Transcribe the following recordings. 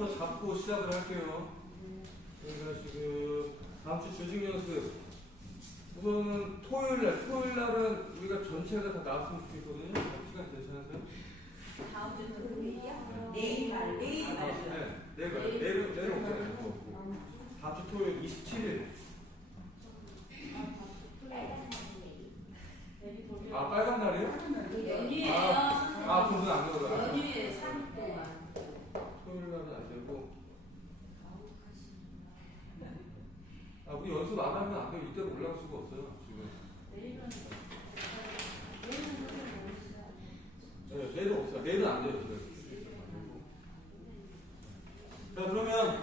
오늘부터 잡고 시작을 할게요. 그러니까 지금 다음 주 조직 연습. 우선은 토요일날은 우리가 전체가 다 나왔으면 좋겠거든요. 시간 괜찮으세요? 다음 주 토요일이요? 내일 없어요. 다음 주 토요일 27일. 아, 빨간 날이요? 연휴예요. 그건 안 되고요. 연휴에 3일 동안. 토요일 날은 안 되고. 우리 연습 안 하면 안 돼요. 이때로 올라갈 수가 없어요. 지금. 내일은 없어요. 내일은 안 돼요. 지금. 자, 그러면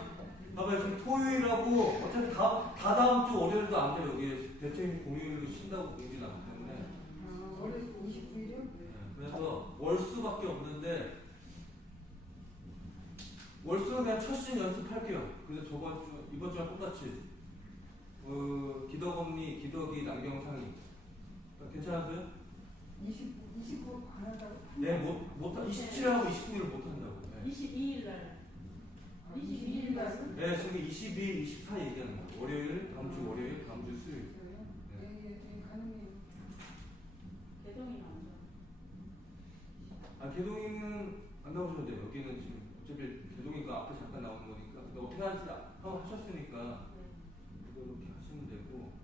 봐봐요. 지금 토요일하고 어차피 다 다음 주 월요일도 안 돼요. 여기 대체인 공휴일로 쉰다고 공지 나기 때문에. 월요일 29일이요? 그래서 월수밖에 없는데 월수는 그냥 첫 시즌 연습할게요. 그래서 이번 주랑 똑같이 기덕언니, 기덕이, 남경상이 괜찮으세요? 29 안 한다고? 네, 27일하고 29일을 못 한다고. 네. 22일 날. 22일 날. 네, 지금 22일, 24일 얘기하는 거예요. 월요일, 다음 주 월요일, 다음 주 수요일. 예, 가능해요. 개동이 나오죠. 개동이는 안 나오셔도 돼요. 여기는 지금 어차피 개동이가 앞에 잠깐 나오는 거니까. 근데 어떻게 하는지 하셨으니까 이렇게 하시면 되고.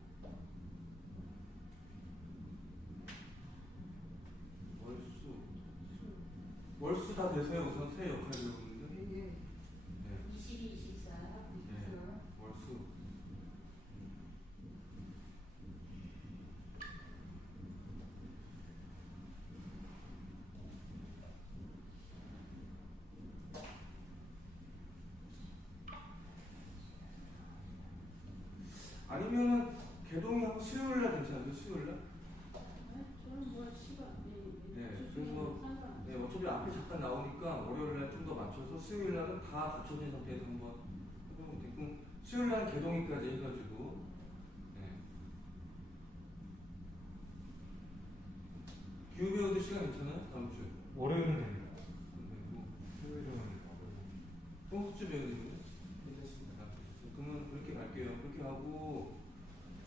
월수 다 되세요. 우선 새 역할 배우는데. 예. 22, 24. 네, 월수. 아니면은 개동이하고 수요일날 괜찮아요? 수요일날? 저는 뭐 시간. 네, 그래서 어차피 앞에 잠깐 나오니까 월요일날 좀 더 맞춰서 수요일날은 다 갖춰진 상태에서 한번 해보면 되고 수요일날은 개동이까지 해가지고. 네. 기후 배우도 시간 괜찮아요? 다음 주. 월요일은 됩니다. 그리고 토요일은 홍수주 배우님은 괜찮습니다. 그러면 그렇게 갈게요. 그렇게 하고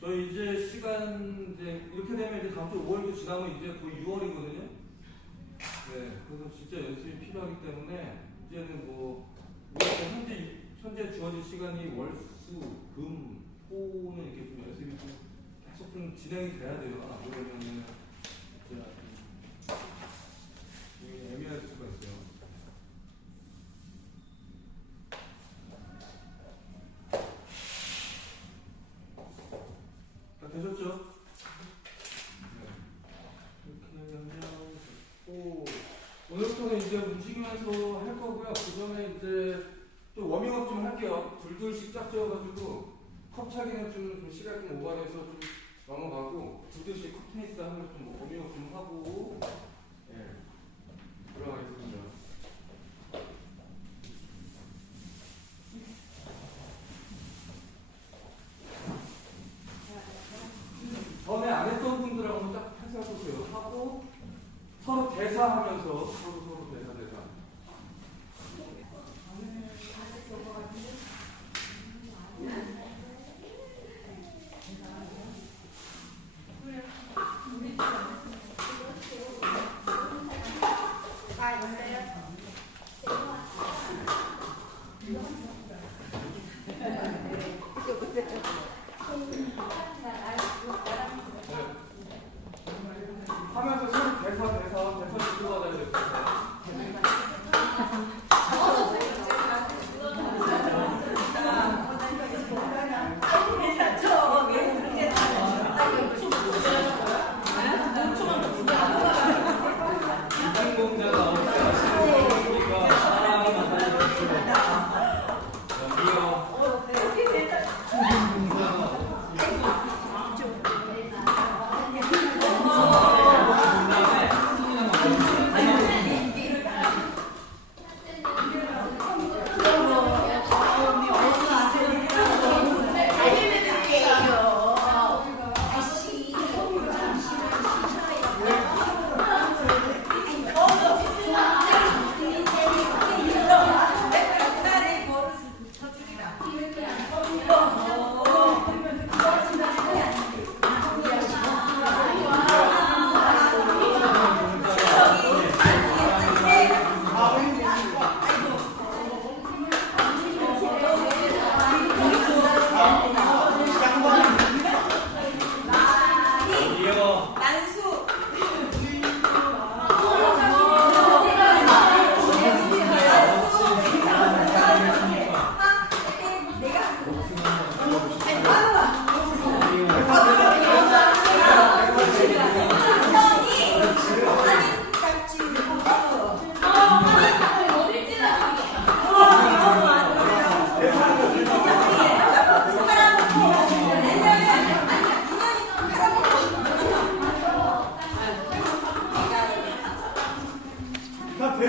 저희 이제 시간 이렇게 되면 이제 다음 주 5월도 지나면 이제 거의 6월이거든요. 네, 그래서 진짜 연습이 필요하기 때문에 이제는 우리가 현재 주어진 시간이 월, 수, 금, 토는 이렇게 좀 연습이 좀 계속 좀 진행이 돼야 돼요. 안 그러면은 진짜 애매할 수가 있어요. 다 되셨죠? 오늘부터는 이제 움직이면서 할 거고요. 그 전에 이제 좀 워밍업 좀 할게요. 둘둘씩 짝 지어가지고 컵 차기는 좀 시간 좀 오버해서 좀 넘어가고 둘둘씩 컵 테니스 하면서 좀 워밍업 좀 하고 들어가겠습니다. 전에 안 했던 분들하고 딱 해석해보세요. 하고 서로 대사하면서 서로 대사. 하면서 서로 대사 주고 받아야 될 거예요.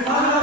아,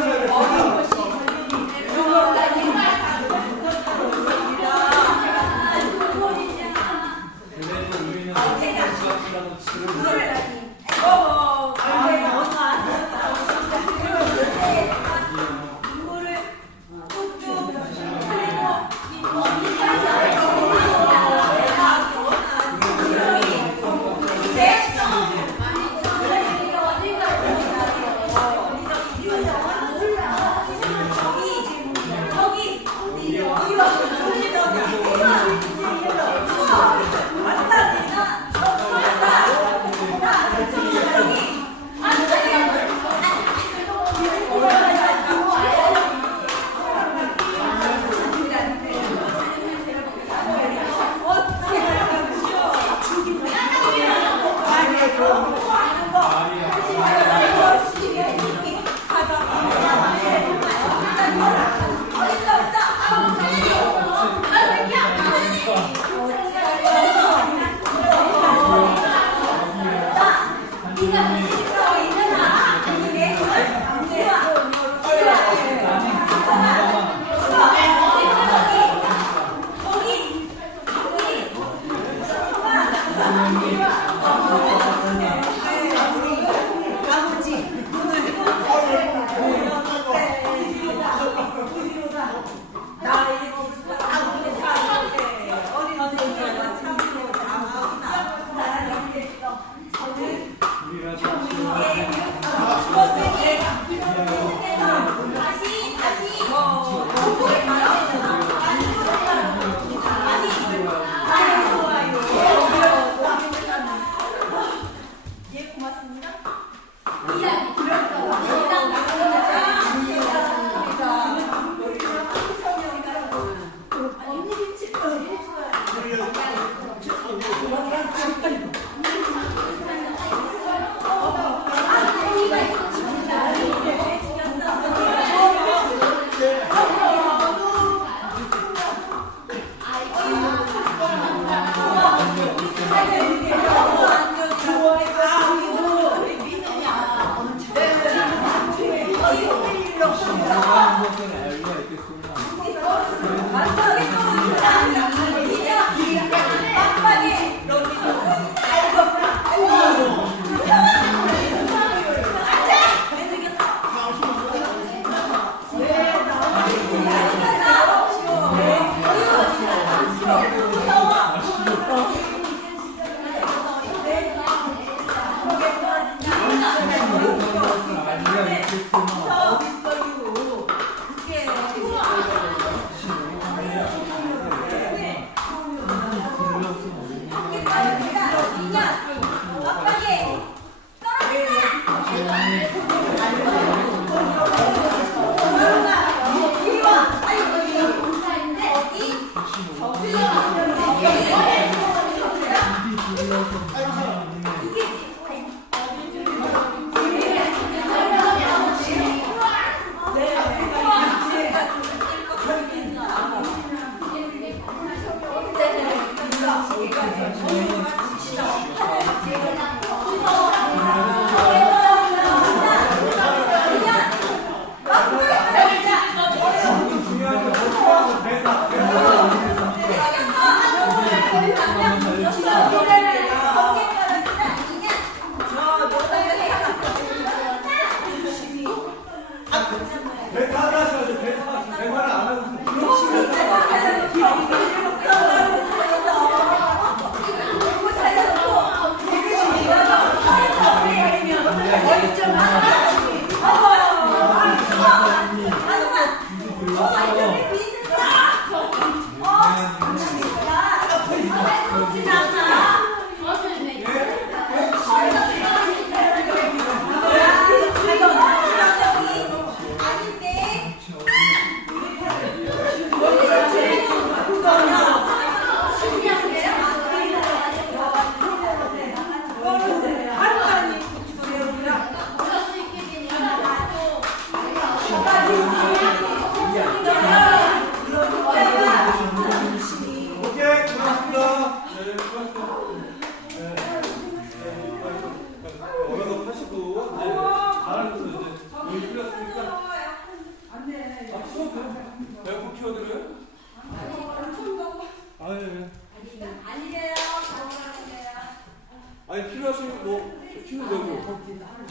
걷지도 않아.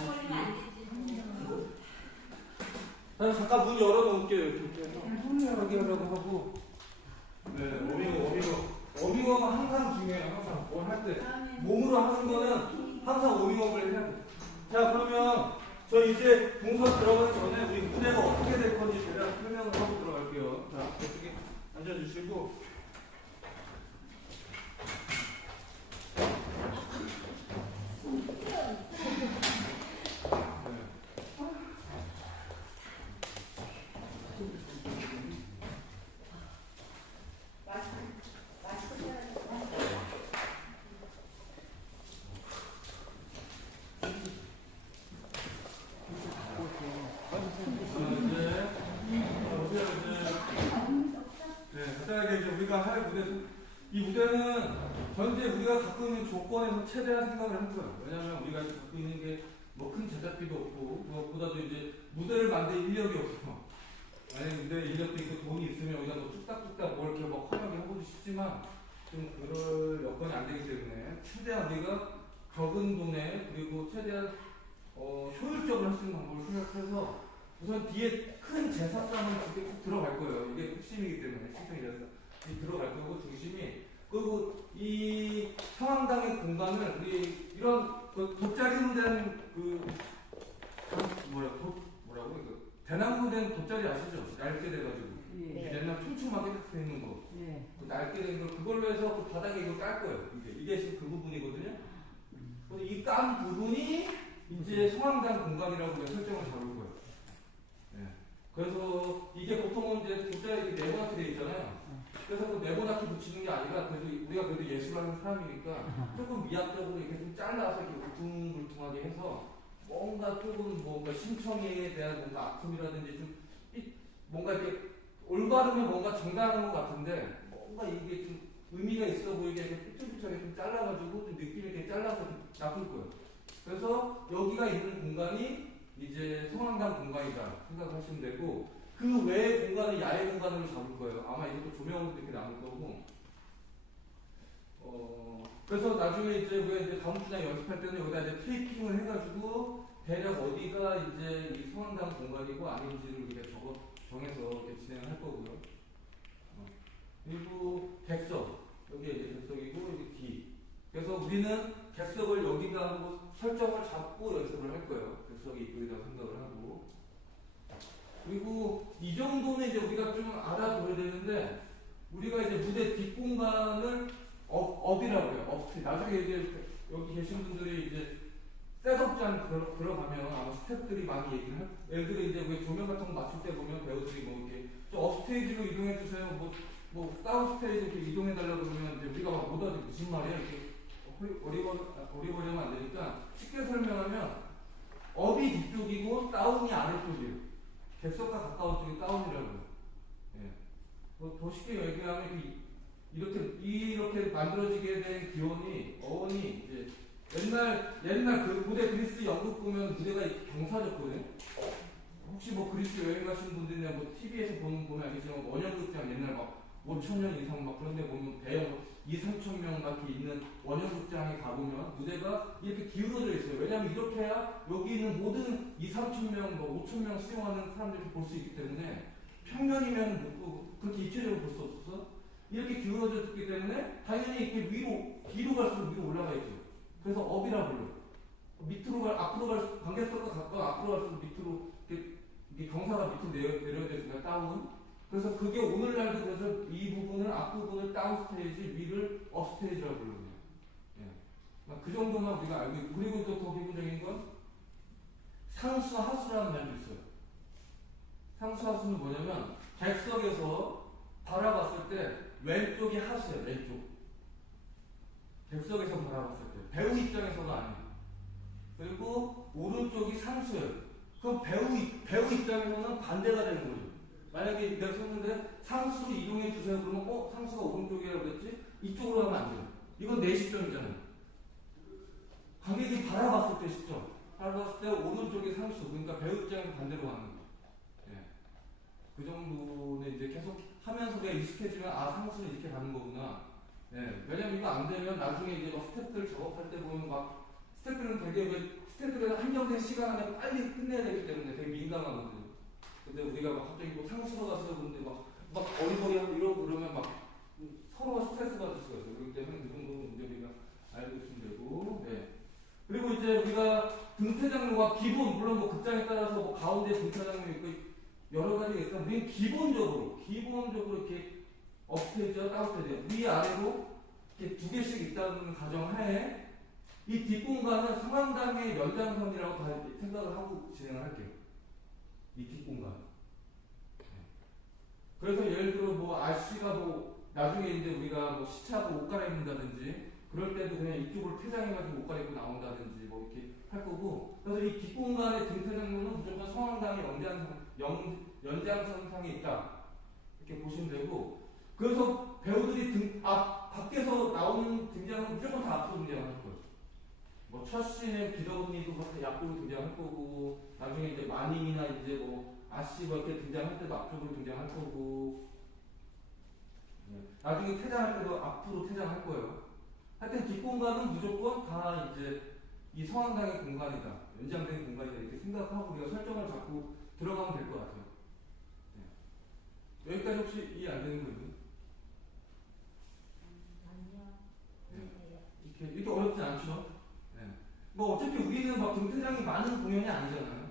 자, 잠깐 문 열어놓을게요. 이렇게 문 열어게 하라고 하고. 네, 워밍업은 항상 중요해요. 항상 뭘 할 때. 몸으로 하는 거는 항상 워밍업을 해야 돼. 자, 그러면 저 이제 동선 들어가기 전에 우리 무대가 어떻게 될 건지 대략 설명을 하고 들어갈게요. 자, 저쪽에 앉아주시고. 간단하게 이제 우리가 할 이 무대는 현재 우리가 갖고 있는 조건에서 최대한 생각을 한 거예요. 왜냐하면 우리가 갖고 있는 게 뭐 큰 제작비도 없고 무엇보다도 이제 무대를 만들 인력이 없어. 만약에 무대 인력도 있고 돈이 있으면 우리가 뭐 뚝딱뚝딱 뭘 이렇게 막 화려하게 해보기 쉽지만 좀 그럴 여건이 안 되기 때문에 최대한 우리가 적은 돈에 그리고 최대한 효율적으로 할 수 있는 방법을 생각해서 우선 뒤에 큰 제사상은 그게 꼭 들어갈 거예요. 이게 핵심이기 때문에 시청이라서 들어갈 거고 중심이 그리고 이 상황당의 공간을 우리 이런 돗자리로 된 뭐라고 이거 대나무로 된 돗자리 아시죠? 얇게 돼가지고 네. 옛날 촘촘하게 딱 돼 있는 거 네. 그 얇게 된 거 그걸로 해서 그 바닥에 이거 깔 거예요. 이게 지금 그 부분이거든요. 이 깐 부분이 이제 성황당 공간이라고 우리가 설정을 잡을 거예요. 네. 그래서 이게 보통은 이제 돗자리 네모나게 돼 있잖아요. 그래서 그 네모나게 붙이는 게 아니라 그래도 우리가 그래도 예술하는 사람이니까 조금 미학적으로 이렇게 좀 잘라서 이렇게 울퉁불퉁하게 해서 뭔가 조금 뭔가 심청에 대한 뭔가 아픔이라든지 좀 뭔가 이렇게 올바르면 뭔가 정당한 것 같은데 뭔가 이게 좀 의미가 있어 보이게 이렇게 삐뚤삐뚤하게 좀 잘라가지고 좀 느낌 있게 잘라서 좀 놔둘 거예요. 그래서 여기가 있는 공간이 이제 성황당 공간이다 생각하시면 되고 그 외의 공간은 야외 공간으로 잡을 거예요. 아마 이것도 조명으로 이렇게 나눌 거고. 그래서 나중에 이제 우리가 이제 다음 주에 연습할 때는 여기다 이제 테이핑을 해가지고 대략 어디가 이제 이 성황당 공간이고 아닌지를 우리가 정해서 이렇게 진행을 할 거고요. 그리고 객석 여기 이제 객석이고 여기 뒤. 그래서 우리는 객석을 여기다 하고 설정을 잡고 연습을 할 거예요. 객석이 이쪽에다 생각을 하고. 그리고 이 정도는 이제 우리가 좀 알아둬야 되는데 우리가 이제 무대 뒷공간을 업이라고 해요. 나중에 이제 여기 계신 분들이 이제 셋업장 들어가면 아마 스태프들이 많이 얘기를 할 예를 들어 이제 우리 조명 같은 거 맞출 때 보면 배우들이 뭐 이렇게 저 업스테이지로 이동해 주세요. 뭐 다운 스테이지 이렇게 이동해 달라고 그러면 이제 우리가 막 못 알아듣 무슨 말이야 이렇게 어리버리하면 안 되니까 쉽게 설명하면 업이 뒤쪽이고 다운이 아래쪽이에요. 객석과 가까운 쪽이 다운이라고 해요. 예. 더 쉽게 얘기하면 이렇게 만들어지게 된 기원이 어원이 이제 옛날 그 무대 그리스 연극 보면 무대가 경사졌거든요. 혹시 뭐 그리스 여행 가신 분들이나 뭐 TV에서 보면 알겠지만 원형극장 옛날 막 5,000년 이상 막 그런 데 보면 대형 2,000~3,000 명 밖에 있는 원형극장에 가보면 무대가 이렇게 기울어져 있어요. 왜냐하면 이렇게 해야 여기 있는 모든 2,000~3,000 명, 뭐 5,000명 수용하는 사람들이 볼 수 있기 때문에 평면이면 못 그렇게 입체적으로 볼 수 없어서 이렇게 기울어져 있기 때문에 당연히 이렇게 뒤로 갈수록 위로 올라가 있죠. 그래서 업이라 불러요. 관객석과 가까워 앞으로 갈수록 밑으로 이게 경사가 밑으로 내려져 있으니까 다운. 그래서 그게 오늘날도 그래서 이 부분을 앞부분을 다운 스테이지, 위를 업 스테이지라고 불러요. 예. 그 정도만 우리가 알고 있고 그리고 또 더 기본적인 건 상수 하수라는 말도 있어요. 상수 하수는 뭐냐면 객석에서 바라봤을 때 왼쪽이 하수예요. 왼쪽. 객석에서 바라봤을 때 배우 입장에서가 아니에요. 그리고 오른쪽이 상수예요. 그럼 배우 입장에서는 반대가 되는 거죠. 만약에 내가 썼는데 상수로 이동해 주세요. 그러면 상수가 오른쪽이라고 그랬지? 이쪽으로 하면 안 돼요. 이건 내 시점이잖아요. 관객이 바라봤을 때 시점. 바라봤을 때 오른쪽이 상수. 그러니까 배우 입장에서 반대로 가는 거죠. 예. 그 정도는 이제 계속 하면서 그냥 익숙해지면 상수는 이렇게 가는 거구나. 예. 왜냐면 이거 안 되면 나중에 이제 막 스태프들 작업할 때 보면 막 스태프들은 되게 왜 스태프들은 한정된 시간 안에 빨리 끝내야 되기 때문에 되게 민감하거든요. 근데 우리가 막 갑자기 뭐 사무실로 가서 근데 막 어리버리하고 이러고 그러면 막 서로가 스트레스 받을 수가 있어요. 그렇기 때문에 그 정도는 이제 우리가 알고 있으면 되고, 네. 그리고 이제 우리가 등퇴장로가 기본, 물론 뭐 극장에 따라서 뭐 가운데 등퇴장로 있고 여러 가지가 있지만 우리는 기본적으로 이렇게 업스테이지와 다운스테이지 위아래로 이렇게 두 개씩 있다는 가정하에 이 뒷공간은 성황당의 연장선이라고 다 생각을 하고 진행을 할게요. 이 뒷공간. 네. 그래서 예를 들어 뭐 아씨가 뭐 나중에 이제 우리가 뭐 시차하고 옷 갈아입는다든지 그럴 때도 그냥 이쪽으로 퇴장해가지고 옷 갈아입고 나온다든지 뭐 이렇게 할 거고, 그래서 이 뒷공간의 등퇴장로는 무조건 성황당의 연장선상에 있다 이렇게 보시면 되고, 그래서 배우들이 밖에서 나오는 등장은 무조건 다 앞으로 등장할 거예요. 뭐 첫 씬에 기덕언니도 앞쪽으로 등장할 거고, 나중에 이제 마님이나 이제 뭐 아씨 뭐 이렇게 등장할 때도 앞쪽으로 등장할 거고, 나중에 퇴장할 때도 앞으로 퇴장할 거예요. 하여튼 뒷공간은 무조건 다 이제 이 성황당의 공간이다, 연장된 공간이다 이렇게 생각하고 우리가 설정을 잡고 들어가면 될 것 같아요. 네. 여기까지 혹시 이해 안 되는 거예요? 이렇게 어렵지 않죠? 네. 뭐 어차피 우리는 막 등퇴장이 많은 공연이 아니잖아요.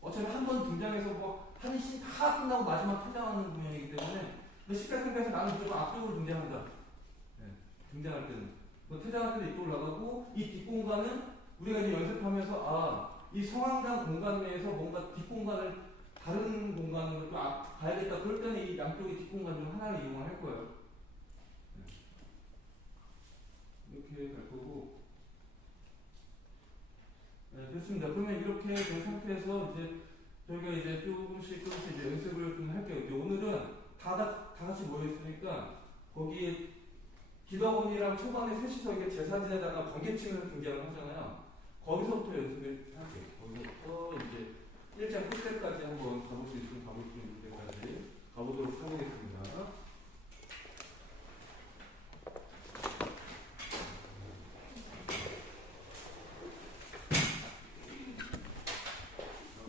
어차피 한 번 등장해서 뭐 한 씬 다 끝나고 마지막 퇴장하는 공연이기 때문에, 근데 십자생배에서 나는 무조건 앞쪽으로 등장한다. 네. 등장할 때는 뭐 퇴장할 때는 이쪽으로 나가고, 이 뒷공간은 우리가 이제 연습하면서 이 성황당 공간 내에서 뭔가 뒷공간을 다른 공간으로 또 가야겠다. 그럴 때는 이 양쪽의 뒷공간 중 하나를 이용할 거예요. 이렇게 갈 거고, 네, 됐습니다. 그러면 이렇게 된 상태에서 이제 저희가 이제 조금씩 이제 연습을 좀 할게요. 이제 오늘은 다 같이 모여있으니까 거기에 기덕언니랑 초반에 셋이서 이게 제사지내다가 번개치면서 등장을 하잖아요. 거기서부터 연습을 할게요. 거기서부터 이제 1장 끝까지 한번 가볼 수 있으면 가볼 수 있을 때까지 가보도록 하겠습니다.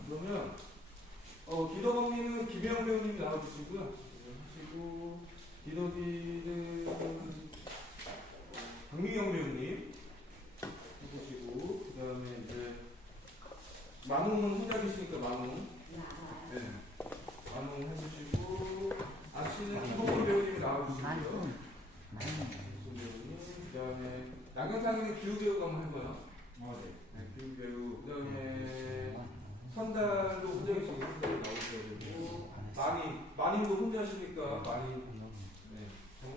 그러면 기덕언니는 김혜영 배우님이 나와주시고요. 하시고 기덕이는 박미경 배우님 해주시고, 그 다음에 이제 만웅은 혼자 계시니까 만웅, 네, 만웅 해주시고, 아씨는 김홍근 배우님이 나와주시고요. 그 다음에 양경상이는 기우배우가 한번 해봐요. 네, 기우배우. 그 다음에 선달도 혼자 계시고 나오셔야 되고, 마님도 혼자 하시니까 마님, 네,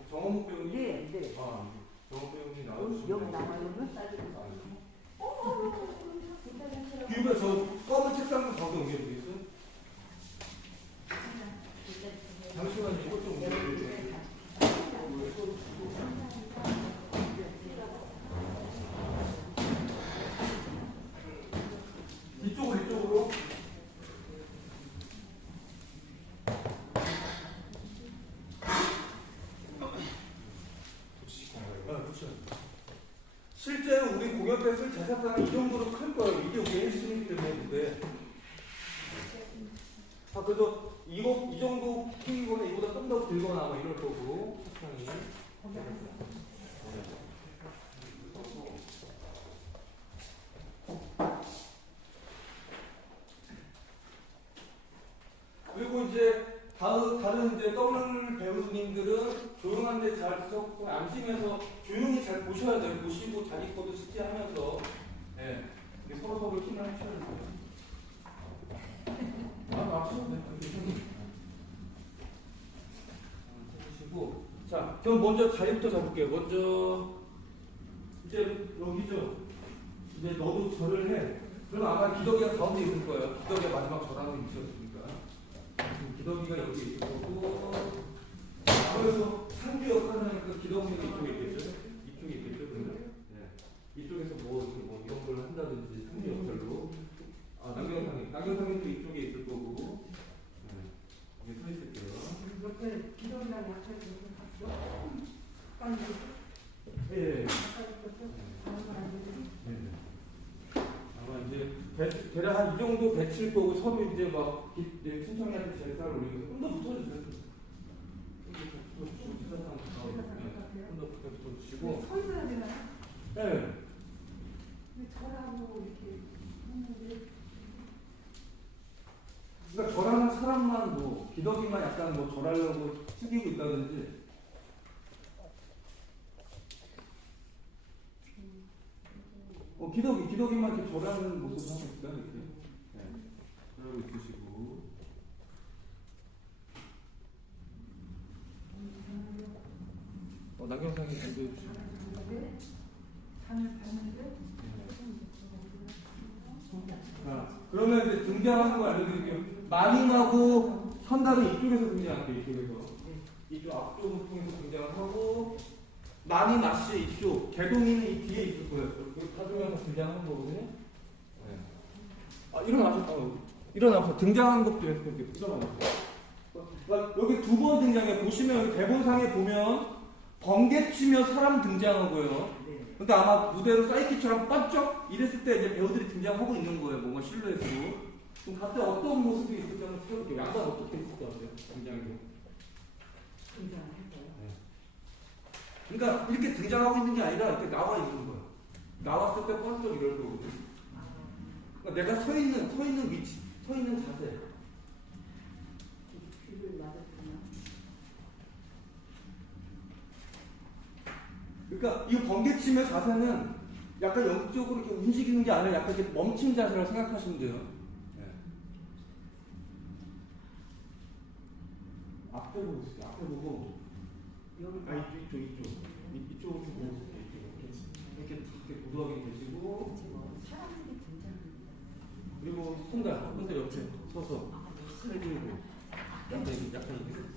정원목 배우님, 네. 정원 배우님 나와주시고, 여기 나와요. 기우가 저 검은 책상도 거기 옮겨주겠어요? 잠시만요. 이것 좀 옮겨주세요. 이쪽으로. 실제로 우리 공연 때 쓸 제작상은 이 정도로 클 거예요. 이게 우리 핵심이기 때문에. 근데 그래서 이 정도 크기거나 이보다 좀 더 길거나 뭐 이럴 거고, 책상이. 그리고 이제 다른 이제 떠오르는 배우님들은 조용한데 잘 섞고 앉으면서 조용히 잘 보셔야 돼요. 보시고 자기 것도 숙지하면서, 네, 서로 힘을 하셔야 돼요. 맞추셔도 돼요. 보시고, 자, 그럼 먼저 자리부터 잡을게요. 먼저 이제 여기죠. 이제 너도 절을 해. 그럼 아마 기덕이가 가운데 있을 거예요. 기덕이가 마지막 절하는 위치였으니까. 기덕이가 여기 있을 거고, 그래서 상주 역할을 하니까 기덕이가 이쪽에 있겠죠? 이쪽에 있겠죠? 그러면? 네. 이쪽에서 뭐 이런 걸 한다든지 상주 역할로. 남경상이 또 이쪽에 있을 거고, 여기 서 있을게요. 옆에 기도랑 약간 좀 갔어? 예. 아까 있었어? 다른 거 아니지? 아마 대략 한 이 정도 배칠 거고 서로 이제 막 이제 신청이한테 제사를 올리고 좀더 붙어주세요. 좀더 붙어주시고. 서 있어야 되나요? 네. 근데 저라고 이렇게 했는데 그러니까 절하는 사람만 뭐 기덕이만 약간 뭐 절하려고 숙이고 있다든지. 기덕이만 이렇게 절하는 모습 하고 있다 이렇게. 네. 그러고 있으시고. 남경상이 준비해 주시고. 장을 봤는데 그러면 이제 등장하는 거 알려드릴게요. 마님하고 선달은 이쪽에서 등장할게요. 이쪽에서. 이쪽 앞쪽을 통해서 등장을 하고 마님 아씨 이쪽, 개동이는 이 뒤에 있을 거예요. 사주면서 등장하는 거거든요. 네. 일어나서 등장하는 것도 이렇게 일어나세요. 여기 두 번 등장해. 보시면 여기 대본상에 보면 번개치며 사람 등장하고요. 그러니까 아마 무대로 사이키처럼 반짝 이랬을 때 이제 배우들이 등장하고 있는 거예요. 뭔가 실루엣으로. 그럼 각자 어떤 모습이 있을지 한번 찾아볼게요. 양반 어떻게 있을 것 같아요? 등장해서. 그러니까 이렇게 등장하고 있는 게 아니라 이렇게 나와 있는 거예요. 나왔을 때 번쩍 이럴 거거든요. 그러니까 내가 서 있는 위치, 서 있는 자세. 그러니까 이 번개치며 자세는 약간 영적으로 이렇게 움직이는 게 아니라 약간 이렇게 멈춘 자세라고 생각하시면 돼요. 네. 앞에 보고 있어요. 앞에 보고. 이쪽으로 보고 있어요. 이렇게 무도하게 계시고. 그리고 손달 옆에 서서 살들고 약간 이렇게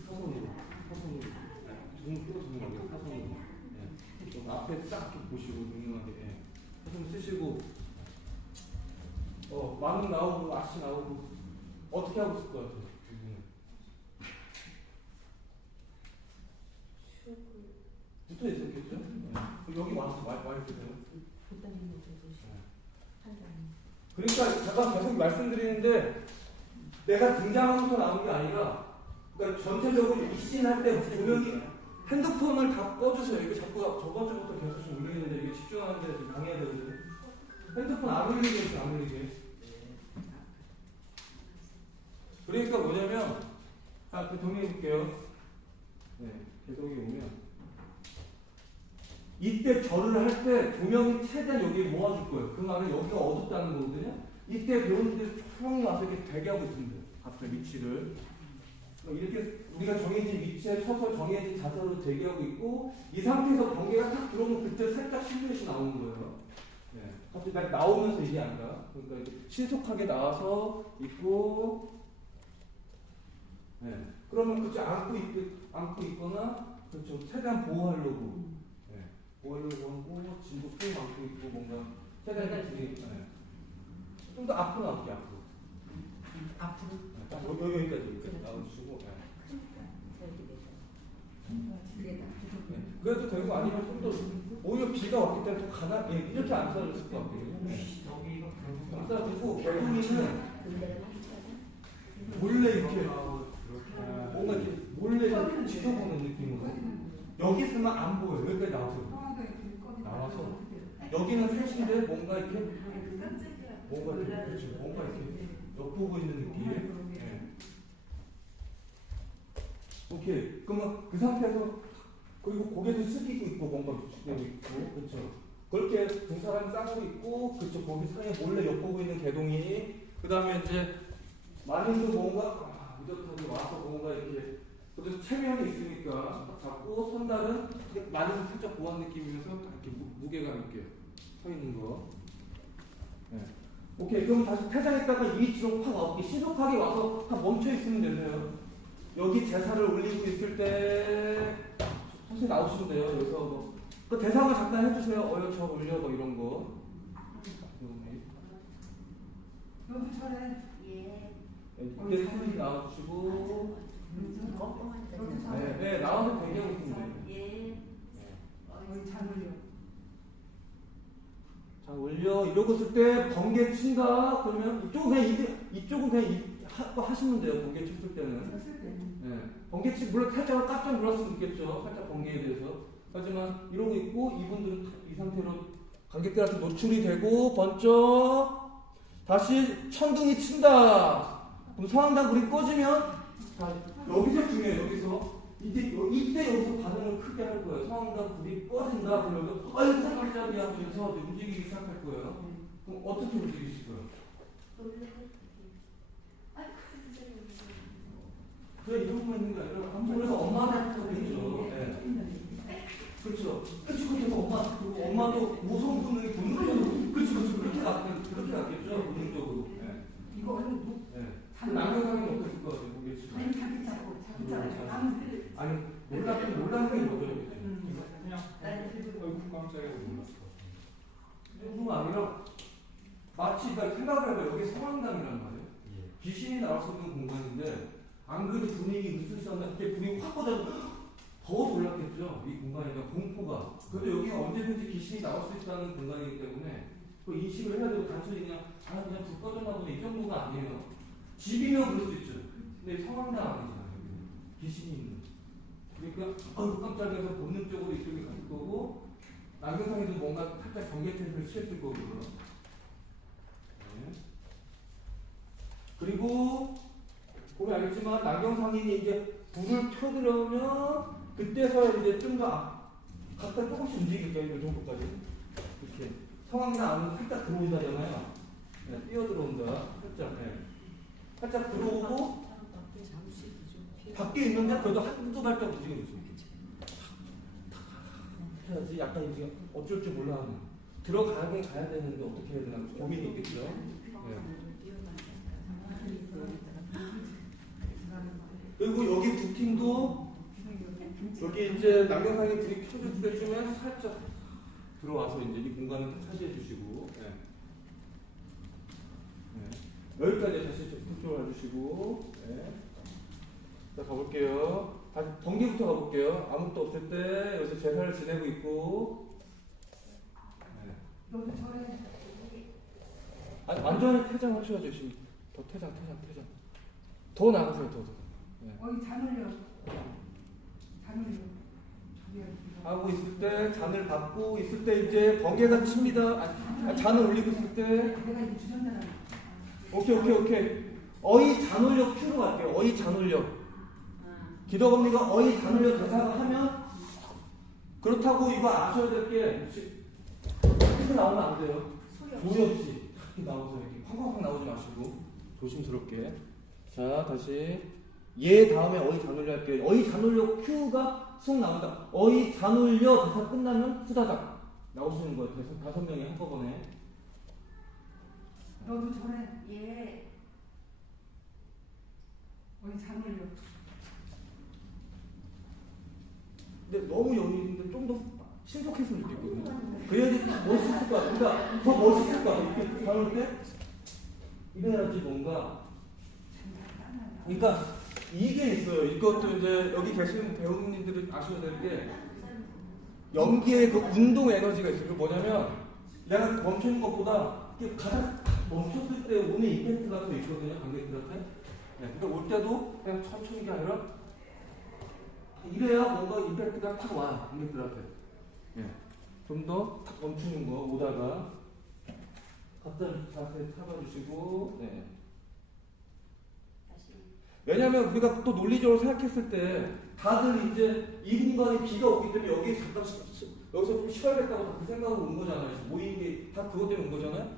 사선으로 눈 뜨거운 거 사선으로. 좀 앞에 딱 이렇게 보시고 능력하게 사선 쓰시고 마늘 나오고 아씨 나오고 어떻게 하고 있을 것 같아요? 붙어 있었겠죠? 여기 와서 와 있으세요? 그러니까 제가 계속 말씀드리는데 내가 등장하면서 나오는 게 아니라 그러니까 전체적으로 입신할 때 조명이 핸드폰을 다 꺼주세요. 이게 자꾸 저번 주부터 계속 좀 울리는데 이게 집중하는데 좀 강해야 되거든요. 핸드폰 안 울리게 해주세요. 안 울리게. 그러니까 뭐냐면 그 동의해 볼게요. 네, 개동이 오면 이때 절을 할 때 조명이 최대한 여기에 모아줄 거예요. 그 말은 여기가 어둡다는 거거든요. 이때 배우님들 조용히 와서 이렇게 대기하고 있으면 돼요. 앞에 위치를. 이렇게 우리가 정해진 위치에 서서 정해진 자세로 대기하고 있고 이 상태에서 번개가 딱 들어오면 그때 살짝 실루엣이 나오는 거예요. 네. 갑자기 나오면서 이게 아니라 그러니까 이렇게 신속하게 나와서 있고 네. 그러면 그쪽 안고 있거나 그렇죠. 최대한 보호하려고 보호하려고 하고 진도 쭉 안고 있고 뭔가 최대한 네. 좀 더 앞으로 나올게요. 앞으로 여기까지 나오시고 그래도 되고 아니면 좀 더 오히려 비가 왔기 때문에 더 가난하게 이렇게 안 써졌을 것 같거든요. 안 써지고 개동이는 몰래 이렇게 뭔가 이렇게 몰래 이렇게 지켜보는 느낌으로 여기 있으면 안 보여요. 여기까지 나와서 여기는 셋인데 뭔가 이렇게 엿보고 있는 느낌. 네. 오케이. 그러면 그 상태에서 그리고 고개도 숙이고 있고 뭔가 위축되고 있고 그렇죠. 그렇게 두 사람이 싸우고 있고 그렇죠. 거기 사이에 몰래 엿보고 있는 개동이 그 다음에 이제 마님도 뭔가 의젓하게 와서 뭔가 이렇게 그래서 체면이 있으니까 딱 잡고 선달은 마님 살짝 보한 느낌이면서 이렇게 무게감 있게 서 있는 거. 네. 오케이. 그럼 다시 퇴장했다가 이 위치로 확 나오게 신속하게 와서 딱 멈춰 있으면 되세요. 여기 제사를 올리고 있을 때 사실 나오시면 돼요. 여기서 뭐 그 대상을 잠깐 해주세요. 저 올려 뭐 이런 거. 여기 차례. 이때 손이 나와주시고. 네, 나와서 대기하고 있습니다. 여기 잘 올려. 잘 올려. 올려 이러고 있을 때 번개 친다 그러면 이쪽은 그냥 하시면 돼요. 번개 쳤을 때는. 쳤을 때는. 네. 번개치 물론 살짝 깜짝 놀랄 수 있겠죠. 살짝 번개에 대해서. 하지만 이러고 있고 이분들은 이 상태로 관객들한테 노출이 되고 번쩍 다시 천둥이 친다. 그럼 성황당 불이 꺼지면 자, 여기서 중요해요. 여기서 이때 여기서 반응을 크게 할 거예요. 성황당 불이 꺼진다 그러면 아이고 깜짝이야 하면서 움직이기 시작할 거예요. 그럼 어떻게 움직이실 거예요? 그래 이러고 있는 게 아니라 그래서 엄마한테 하겠죠. 네. 그렇죠. 그래서 엄마도 모성 본능이 본능적으로 그렇죠. 그렇게 갔겠죠. 본능적으로. 네. 이거 얼른 네. 남녀상이 어땠을 것 같아요. 모르겠지. 아니 자기 잡고 아니 몰라는 게 뭐죠? 그냥 얼굴 깜짝이야 놀랐어. 그뿐 아니라 마치 생각을 해봐요. 여기 성황당이란 말이에요. 귀신이 나올 수 있는 공간인데 안 그래도 분위기 으스스한데 갑자기 불이 확 꺼져서 더 놀랐겠죠. 이 공간이니까 공포가. 그런데 여기가 언제든지 귀신이 나올 수 있다는 공간이기 때문에 그 인식을 해야 되고 단순히 그냥 불 꺼졌나 보네 이 정도가 아니에요. 집이면 그럴 수 있죠. 근데 성황당 아니잖아요. 귀신이 있는. 그러니까 깜짝이야 본능적으로 이쪽에 갔을 거고 남경상에도 뭔가 살짝 경계태세를 취했을 거고요. 네. 그리고 보면 알겠지만 남경상인이 이제 불을 켜들어오면 그때서야 이제 좀 더 각각 조금씩 움직일 거예요. 이 정도까지 이렇게 성황당 안으로 살짝 들어온다잖아요. 네, 뛰어 들어온다. 살짝. 네. 살짝 들어오고 밖에 있는데 그래도 한두 발짝 움직여주세요. 해야지 약간 이제 어쩔 줄 몰라 하는 들어가긴 가야 되는데 어떻게 해야 되나 고민이 있겠죠. 네. 그리고 여기 두 팀도 여기 이제 남경상이 불이 켜질 때쯤에 살짝 들어와서 이제 이 공간을 차지해 주시고 네. 네. 여기까지 다시 집중을 해주시고 네. 자 가볼게요. 다시 번개부터 가볼게요. 아무것도 없을 때 여기서 제사를 지내고 있고 네. 너도 저래. 아니, 완전히 퇴장하셔야죠. 지금 더 퇴장 더 나가세요. 더 네. 어이 잔올려. 하고 있을 때 잔을 받고 있을 때 이제 번개가 칩니다. 잔을 올리고 있을 때 내가 이제 주전자라. 오케이 어이 잔올려 큐로 갈게요. 어이 잔올려 기도검리가 어이 잔올려 대사가 하면 그렇다고 이거 아셔야 될 게 이렇게 나오면 안 돼요. 소리 없이 이렇게 나오서 이렇게 쾅쾅쾅 나오지 마시고 조심스럽게. 자 다시 얘 다음에 어이 잔올려 할게요. 어이 잔올려 큐가 쑥 나온다. 어이 잔올려 대사 끝나면 후다닥 나오시는 거예요. 다섯 명이 한꺼번에. 너도 저래. 예. 어이 잔올려. 근데 너무 여기 있는데 좀 더 신속했으면 좋겠거든요. 그래야지 멋있을 것 같아. 그러니까 더 멋있을 것 같아. 이렇게 나올 때 이래야지 뭔가. 그러니까 이게 있어요. 이것도 이제 여기 계시는 배우님들이 아셔야 될 게 연기의 그 운동 에너지가 있어요. 그 뭐냐면 내가 멈추는 것보다 이렇게 가장 멈췄을 때 오는 임팩트가 더 있거든요. 관객들한테. 네, 그러니까 올 때도 그냥 천천히가 아니라 이래야 뭔가 임팩트가 탁 와. 관객들한테. 네. 좀 더 탁 멈추는 거 오다가 갑자기 자세 잡아주시고 네. 왜냐면 우리가 또 논리적으로 생각했을 때 다들 이제 이 공간에 비가 오기 때문에 여기 잠깐 여기서 좀 쉬어야겠다고 그 생각으로 온 거잖아요. 모인 게 다 그것 때문에 온 거잖아요.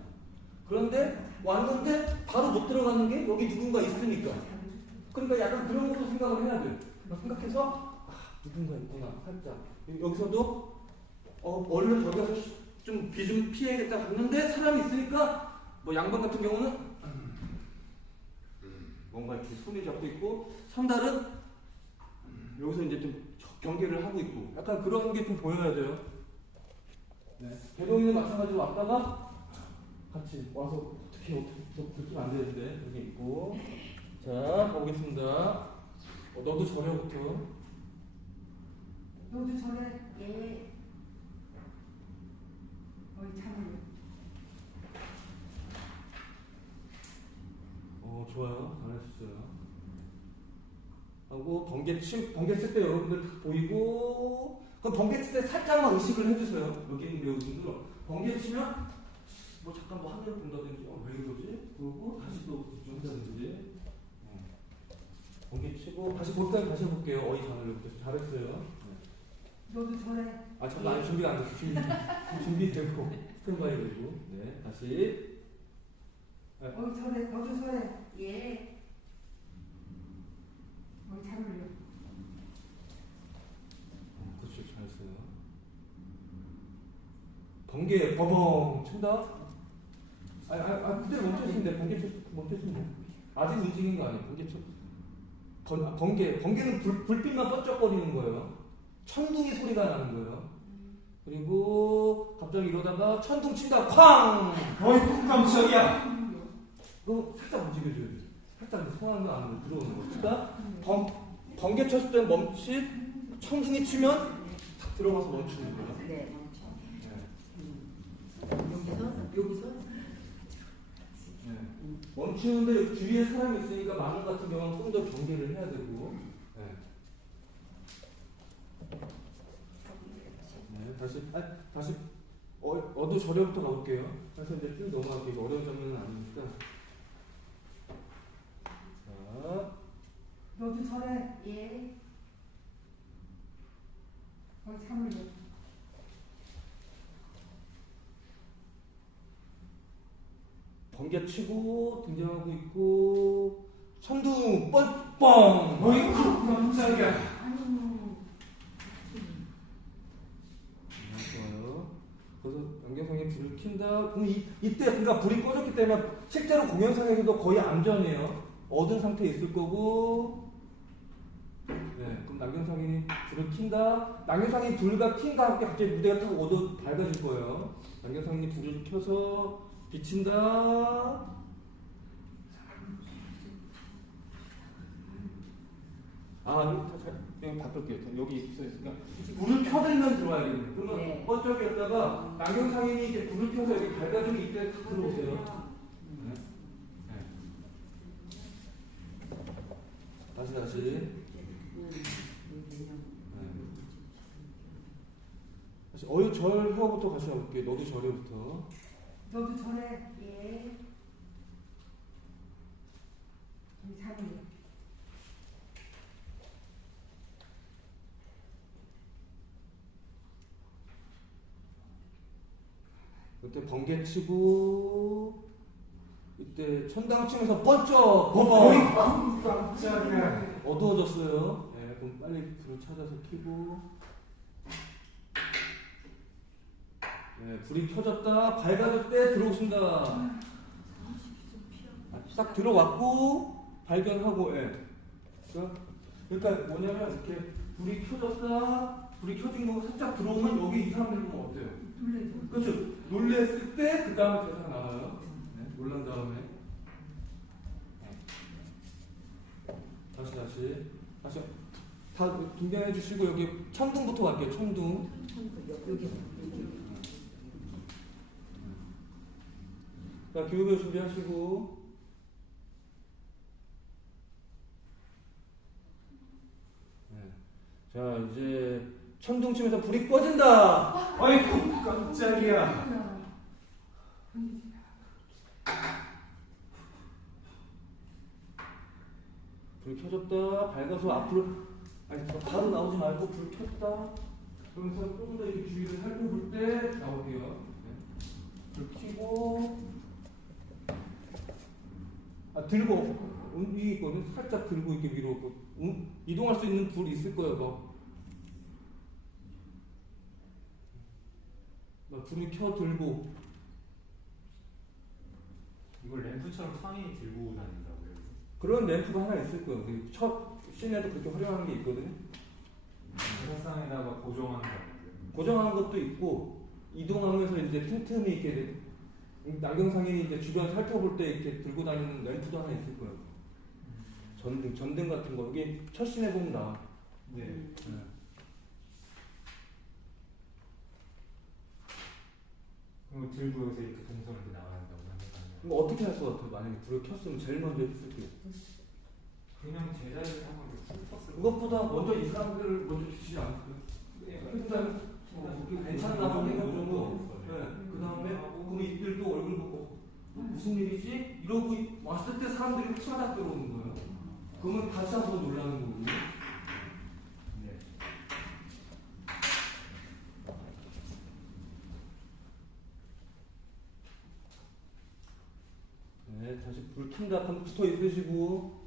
그런데 왔는데 바로 못 들어가는 게 여기 누군가 있으니까. 그러니까 약간 그런 것도 생각을 해야 돼. 생각해서 누군가 있구나 살짝. 여기서도 얼른 저기 가서 좀 비 좀 피해야겠다 갔는데 사람이 있으니까 뭐 양반 같은 경우는 뭔가 이렇게 손이 잡고 있고 선달은 여기서 이제 좀 경계를 하고 있고 약간 그런 게 좀 보여야 돼요. 네. 개동이는 마찬가지로 왔다가 같이 와서 어떻게 들키면 안 되는데 여기 있고 자 가보겠습니다. 너도 저래부터 너도 저래. 예. 어이 잔올려. 좋아요. 잘하셨어요. 하고 번개 칠 때 여러분들 다 보이고, 그럼 번개 칠 때 살짝만 의식을 해주세요. 여기 있는 배우분들 번개 치면 뭐 잠깐 뭐 하늘을 본다든지 왜 이러지? 그러고 다시 또 집중한다든지. 번개 치고 다시 볼까요? 다시 해볼게요. 어이 잘했어요. 너도 저래. 아 잠깐 아니 준비가 안 됐어. 준비되고 스탠바이 되고. 네 다시. 어이 저래. 너도 저래. 예. 어이 잘 어울려. 그렇죠 잘했어요. 번개 버벙 친다. 그때 멈췄는데 멈췄는데 아직 움직이는 거 아니에요. 번개는 불빛만 번쩍거리는 거예요. 천둥이 소리가 나는 거예요. 그리고 갑자기 이러다가 천둥 친다 쾅! 어이구 깜짝이야. 그거 살짝 움직여줘야 돼. 살짝 손안으로 안으로 들어오는 거. 그러니까 번개 쳤을 때 멈칫, 천둥이 치면 탁 들어가서 멈추는 거예요. 네, 멈춰. 네. 여기서? 네. 멈추는데 주위에 사람이 있으니까 마음 같은 경우는 좀 더 경계를 해야 되고. 네. 네, 다시 어두 저려부터 가볼게요. 그래서 이제 쭉 넘어갈게요. 어려운 장면은 아니니까. 자, 너도 저래. 예. 어이 잘 어울려. 번개 치고 등장하고 있고 천둥 뻔뻔. 어이구 깜짝이야. 아유. 좋아요. 그래서 안경상에 불을 킨다. 그럼 이때 그러니까 불이 꺼졌기 때문에 실제로 공연상에서도 거의 안전해요. 어두운 상태에 있을 거고. 네, 그럼 남경상인이 불을 킨다. 남경상인이 불과 킨다 함께 갑자기 무대가 탁 밝아질 거예요. 남경상인이 불을 켜서 비친다. 여기 바꿀게요. 여기 있으니까 불을 켜들면 들어와야겠네. 그러면 네. 어쩌기였다가 남경상인이 이렇게 불을 켜서 여기 밝아지면 이때 탁 들어오세요. 네. 네. 다시. 네. 다시 절혀부터 같이 해볼게요. 너도 절혀부터. 너도 저래. 예. 어이 잘 어울려. 그때 번개 치고 이때 천당 치면서 번쩍 버벅. 어이구 깜짝이야. 어두워졌어요. 네, 그럼 빨리 불을 찾아서 켜고. 네, 불이 켜졌다. 밝아질 때 들어오신다. 딱 들어왔고 발견하고. 예. 그러니까 뭐냐면 이렇게 불이 켜졌다. 불이 켜진 거 살짝 들어오면 여기 이 사람들 보면 어때요? 놀래죠. 그렇죠. 놀랬을 때 그 다음에 대사가 나와요. 네, 놀란 다음에. 다시 다 등장해 주시고 여기 천둥부터 갈게요. 천둥. 여기. 자, 교육을 준비하시고. 네. 자, 이제 천둥 치면서 불이 꺼진다. 어이구 깜짝이야. 불 켜졌다. 밝아서 앞으로 바로 나오지 말고 불 켰다. 그러면서 조금 더 이렇게 주위를 살펴볼 때 나올게요. 네. 불 켜고 들고 위에 있거든. 살짝 들고 이렇게 위로 이동할 수 있는 불 있을 거예요. 막 불을 켜 들고. 이걸 램프처럼 상에 들고 다닌다고요? 그런 램프가 하나 있을 거예요. 그 첫 씬에도 그렇게 활용하는 게 있거든요. 회사상에다가 고정하는 거 아니에요? 고정한 것도 있고 이동하면서 이제 틈틈이 이렇게 남경상인이 이제 주변 살펴볼 때 이렇게 들고 다니는 램프도 하나 있을 거예요. 전등 같은 거 여기 첫 씬에 보면 나와. 네. 네. 그럼 들고 여기서 이렇게 동선 이렇게 나간다고 하는 이거 어떻게 할 것 같아요? 만약에 불을 켰으면 제일 먼저 했을 게 그냥 제자리를 한번 훅 떴을 그것보다 먼저 이 사람들을 먼저 주시지 않을까요? 일단 괜찮나 하는 거 정도. 네. 그 다음에 그럼 이들도 얼굴 보고 무슨 일이지? 이러고 왔을 때 사람들이 치마다 들어오는 거예요. 그러면 다시 한번 놀라는 거고요. 네. 네, 다시 불 킨다 하면 붙어 있으시고.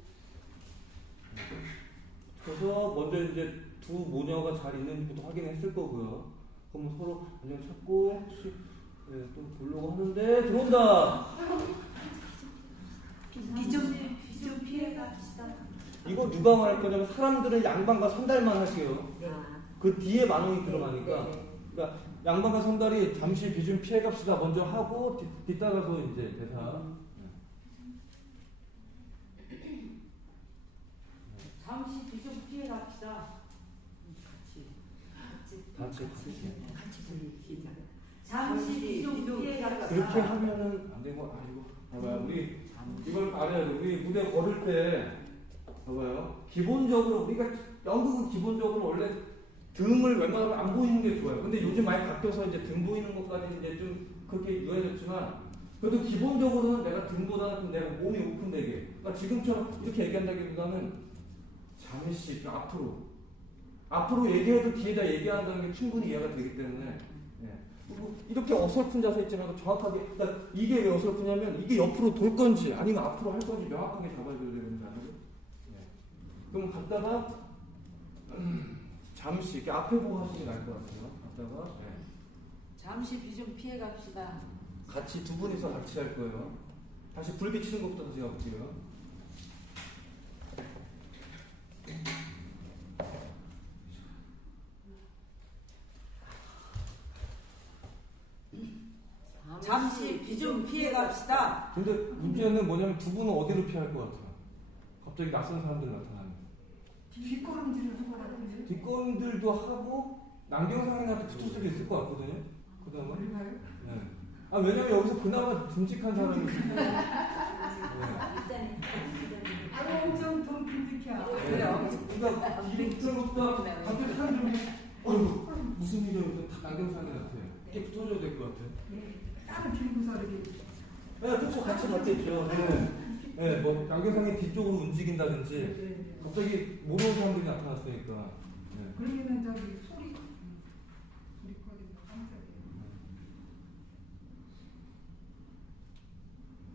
그래서 먼저 이제 두 모녀가 잘 있는지부터 확인했을 거고요. 그러면 서로 그냥 찾고, 네, 또 보려고 하는데 들어온다. 비좀 피해갑시다. 이거 누가 말할 거냐면 사람들은 양반과 선달만 할게요. 그 뒤에 만원이 들어가니까. 그러니까 양반과 선달이 잠시 비중 피해갑시다 먼저 하고 뒤따라서 이제 대사. 잠시 비좀 피해갑시다. 같이. 잠시 비좀 피해갑시다. 그렇게 하면은 안 되고, 아이고, 봐봐요. 우리 이걸 알아야 돼. 우리 무대 걸을 때, 봐봐요. 기본적으로 우리가 연극은 기본적으로 원래 등을 웬만하면 안 보이는 게 좋아요. 근데 요즘 많이 바뀌어서 이제 등 보이는 것까지 이제 좀 그렇게 유해졌지만, 그래도 기본적으로는 내가 등보다는 좀 내가 몸이 오픈되게. 그러니까 지금처럼 이렇게 얘기한다기보다는 잠시 좀 앞으로 얘기해도 뒤에다 얘기한다는 게 충분히 이해가 되기 때문에. 그리고 이렇게 어설픈 자세 있지만 정확하게, 그러니까 이게 왜 어설프냐면 이게 옆으로 돌 건지 아니면 앞으로 할 건지 명확하게 잡아줘야 되는 거잖아요. 그럼 갔다가 잠시 이렇게 앞에 보고 하시는 게 나을 것 같아요. 갔다가 잠시 비좀 피해갑시다. 같이 두 분이서 같이 할 거예요. 다시 불 비치는 것부터 다시 가볼게요. 잠시 비좀 피해갑시다. 근데 문제는 뭐냐면 두 분은 어디로 피할 것 같아요? 갑자기 낯선 사람들이 나타나는. 뒷걸음질을 할 것 같은데. 뒷걸음들도 하고 남경상이한테 붙을 수도 있을 것 같거든요. 그다음에. 그런가요? 네. 아 왜냐면 여기서 그나마 듬직한 사람이. 아유 엄청 돈 빈득이야. 그러니까 뒤로 것보다 갑자기 사람들이 어이구 무슨 일이야? 다 남경상이 같아. 이렇게 붙어줘야 될 것 같아. 따로 들고서 이렇게. 네, 그렇죠. 같이 맞겠죠. 네, 뭐 남경상이 뒤쪽으로 움직인다든지 갑자기 모르는 사람들이 나타났으니까. 네. 그러면은 저기 소리 꺼진다 깜짝이야.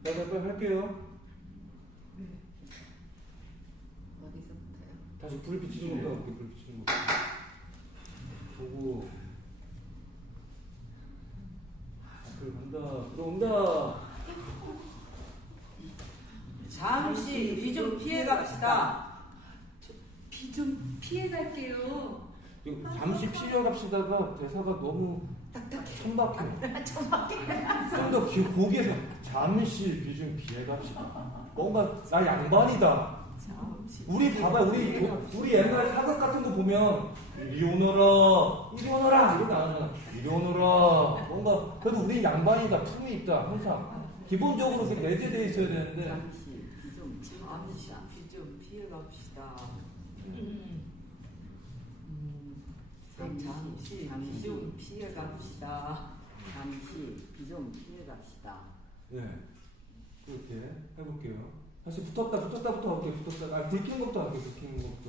자, 빨리 할게요. 네. 어디서부터요? 다시 불 비치는 것도 없고 불 비치는 것도 보고 앞을 간다 들어온다. 잠시 비좀 피해갑시다. 비 좀 피해갈게요. 이거 잠시 피려갑시다가 대사가 너무 천박해. 좀 더 고기에서 잠시 비 좀 피해갑시다. 뭔가 나 양반이다. 우리 봐봐 우리 옛날에 사극 같은 거 보면 이리 오너라 이러고 나오잖아. 이리 오너라 뭔가 그래도 우리 양반이다 품이 있다 항상 기본적으로 그게 내재되어 있어야 되는데 잠시 비좀 피해갑시다. 잠시 비좀 피해갑시다. 잠시 비 좀 피해갑시다. 네 그렇게 해볼게요. 다시 붙었다부터 할게요. 붙었다가 들키는 것부터 할게요. 들키는 것부터.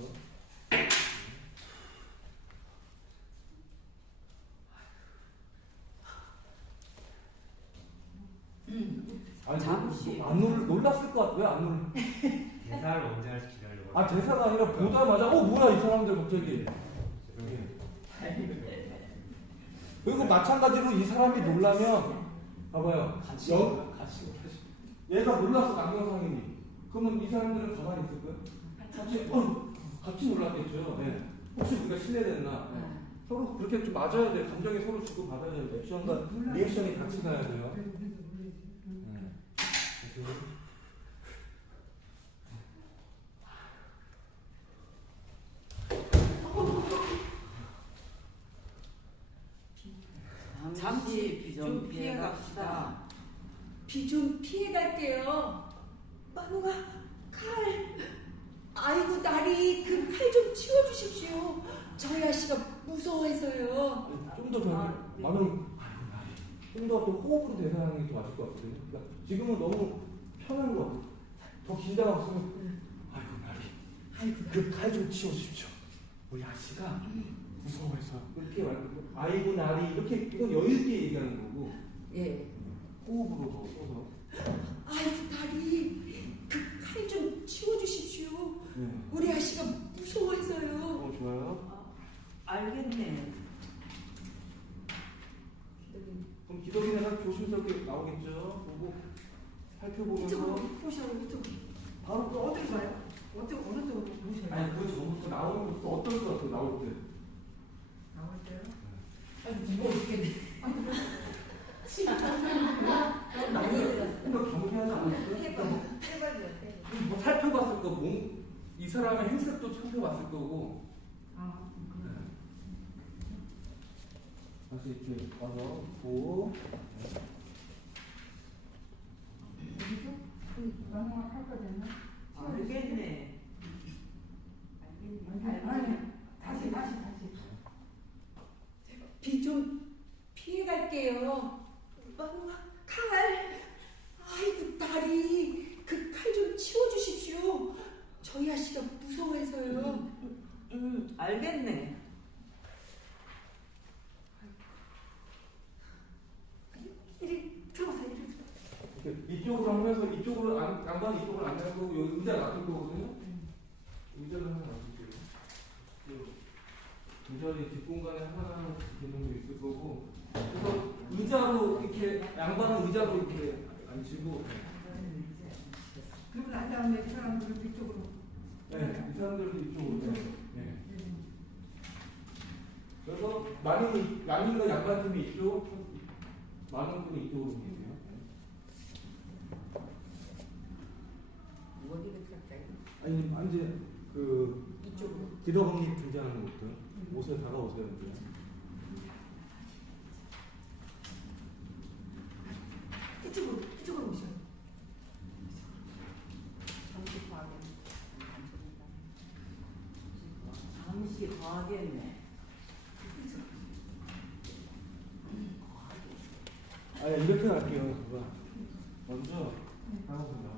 아니, 잠시. 안 놀랐을 것 같아. 왜 안 놀? 대사를 언제 할지 기다리고. 아 대사가 아니라 보자마자 뭐야 이 사람들 갑자기. 그리고 마찬가지로 이 사람이 놀라면 봐봐요. 같이 얘가 놀랐어 남경상이니. 그러면 이 사람들은 가만히 있을까요? 같이 놀랐겠죠. 네. 혹시 우리가 신뢰됐나? 네. 서로 그렇게 좀 맞아야 돼. 감정이 서로 주고 받아야 돼. 액션과 리액션이 같이 가야 돼요. 네. 잠시 비 좀 피해갑시다. 비 좀 피해갈게요. 다리 그 칼 좀 치워주십시오. 저희 아씨가 무서워해서요. 좀더 많은 좀더 호흡으로 대사하는 게 더 맞을 것 같거든요. 그러니까 지금은 너무 편한 것 같아요. 더 긴장하고 있으면 아이고 나리 그 칼 좀 치워주십시오. 우리 아씨가 무서워해서 이렇게 말고 아이고 나리 이렇게 이건 여유 있게 얘기하는 거고 예. 호흡으로 더 써서 아이고 다리 그 칼 좀 치워주십시오. 네. 우리 아씨가 무서워해서요. 좋아요. 알겠네. 그럼 기덕이는 한 조심스럽게 나오겠죠. 보고 살펴보면서 이쪽으로 보셔요. 이쪽으로. 바로 또 어디 가요? 어느 쪽으로 보셔요? 아니 그 전부터 나오는 것도 어떨 것 같아요. 나올 때. 나올 때요? 아니 무거워 죽겠네. 많이 그러니까 경계하지 않았어요? 뭐 살펴봤을 거고 이 사람의 행색도 살펴봤을 거고 아, 다시 이렇게 와서 보고 어디죠? 넘어갈 거잖아. 알겠네. 아니, 다시. 비 좀 피해갈게요. 칼. 아이고 다리 그 칼 좀 치워주십시오. 저희 아씨가 무서워해서요. 알겠네. 이리 들어오세요. 이렇게 이쪽으로 하면서 이쪽으로 양반 이쪽으로 안 내고 여기 의자 놔둘 거거든요. 의자를 하나 놔둘게요. 이 자리 뒷공간에 하나 정도 있을 거고 그래서 의자로 이렇게 양반은 의자로 이렇게 앉히고 그리고 난 다음에 그 사람들은 이쪽으로. 네, 이 사람들도 이쪽으로 네. 그래서 만인과 양반팀이 이쪽 많은 분이 이쪽으로 계세요. 어디를 갈까요? 아니 이제 그 이쪽으로. 기덕언니 등장하는 것도 오세요. 다가오세요. 이제. 이쪽으로 오셔요. 잠시 과하겠네. 아니 이렇게 할게요. 그거 먼저 나오세요.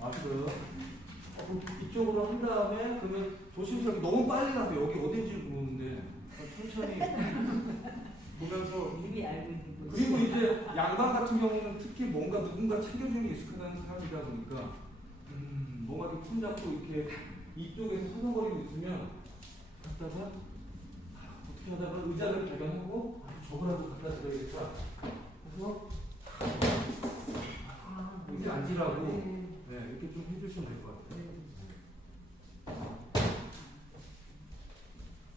앞으로 이쪽으로 한 다음에 그러면 조심스럽게 너무 빨리 가서 여기 어딘지 모르는데 천천히 보면서 이미 알고 있는 거지. 그리고 이제 양반 같은 경우는 특히 뭔가 누군가 챙겨주는 게 익숙한 사람이다 보니까 뭔가 이렇게 손잡고 이렇게 이쪽에서 서성거리고 있으면 갔다가 어떻게 하다가 의자를 발견하고 저거라도 갖다 드려야겠다 그래서 이렇게 앉으라고 네, 이렇게 좀 해주시면 될 것 같아요.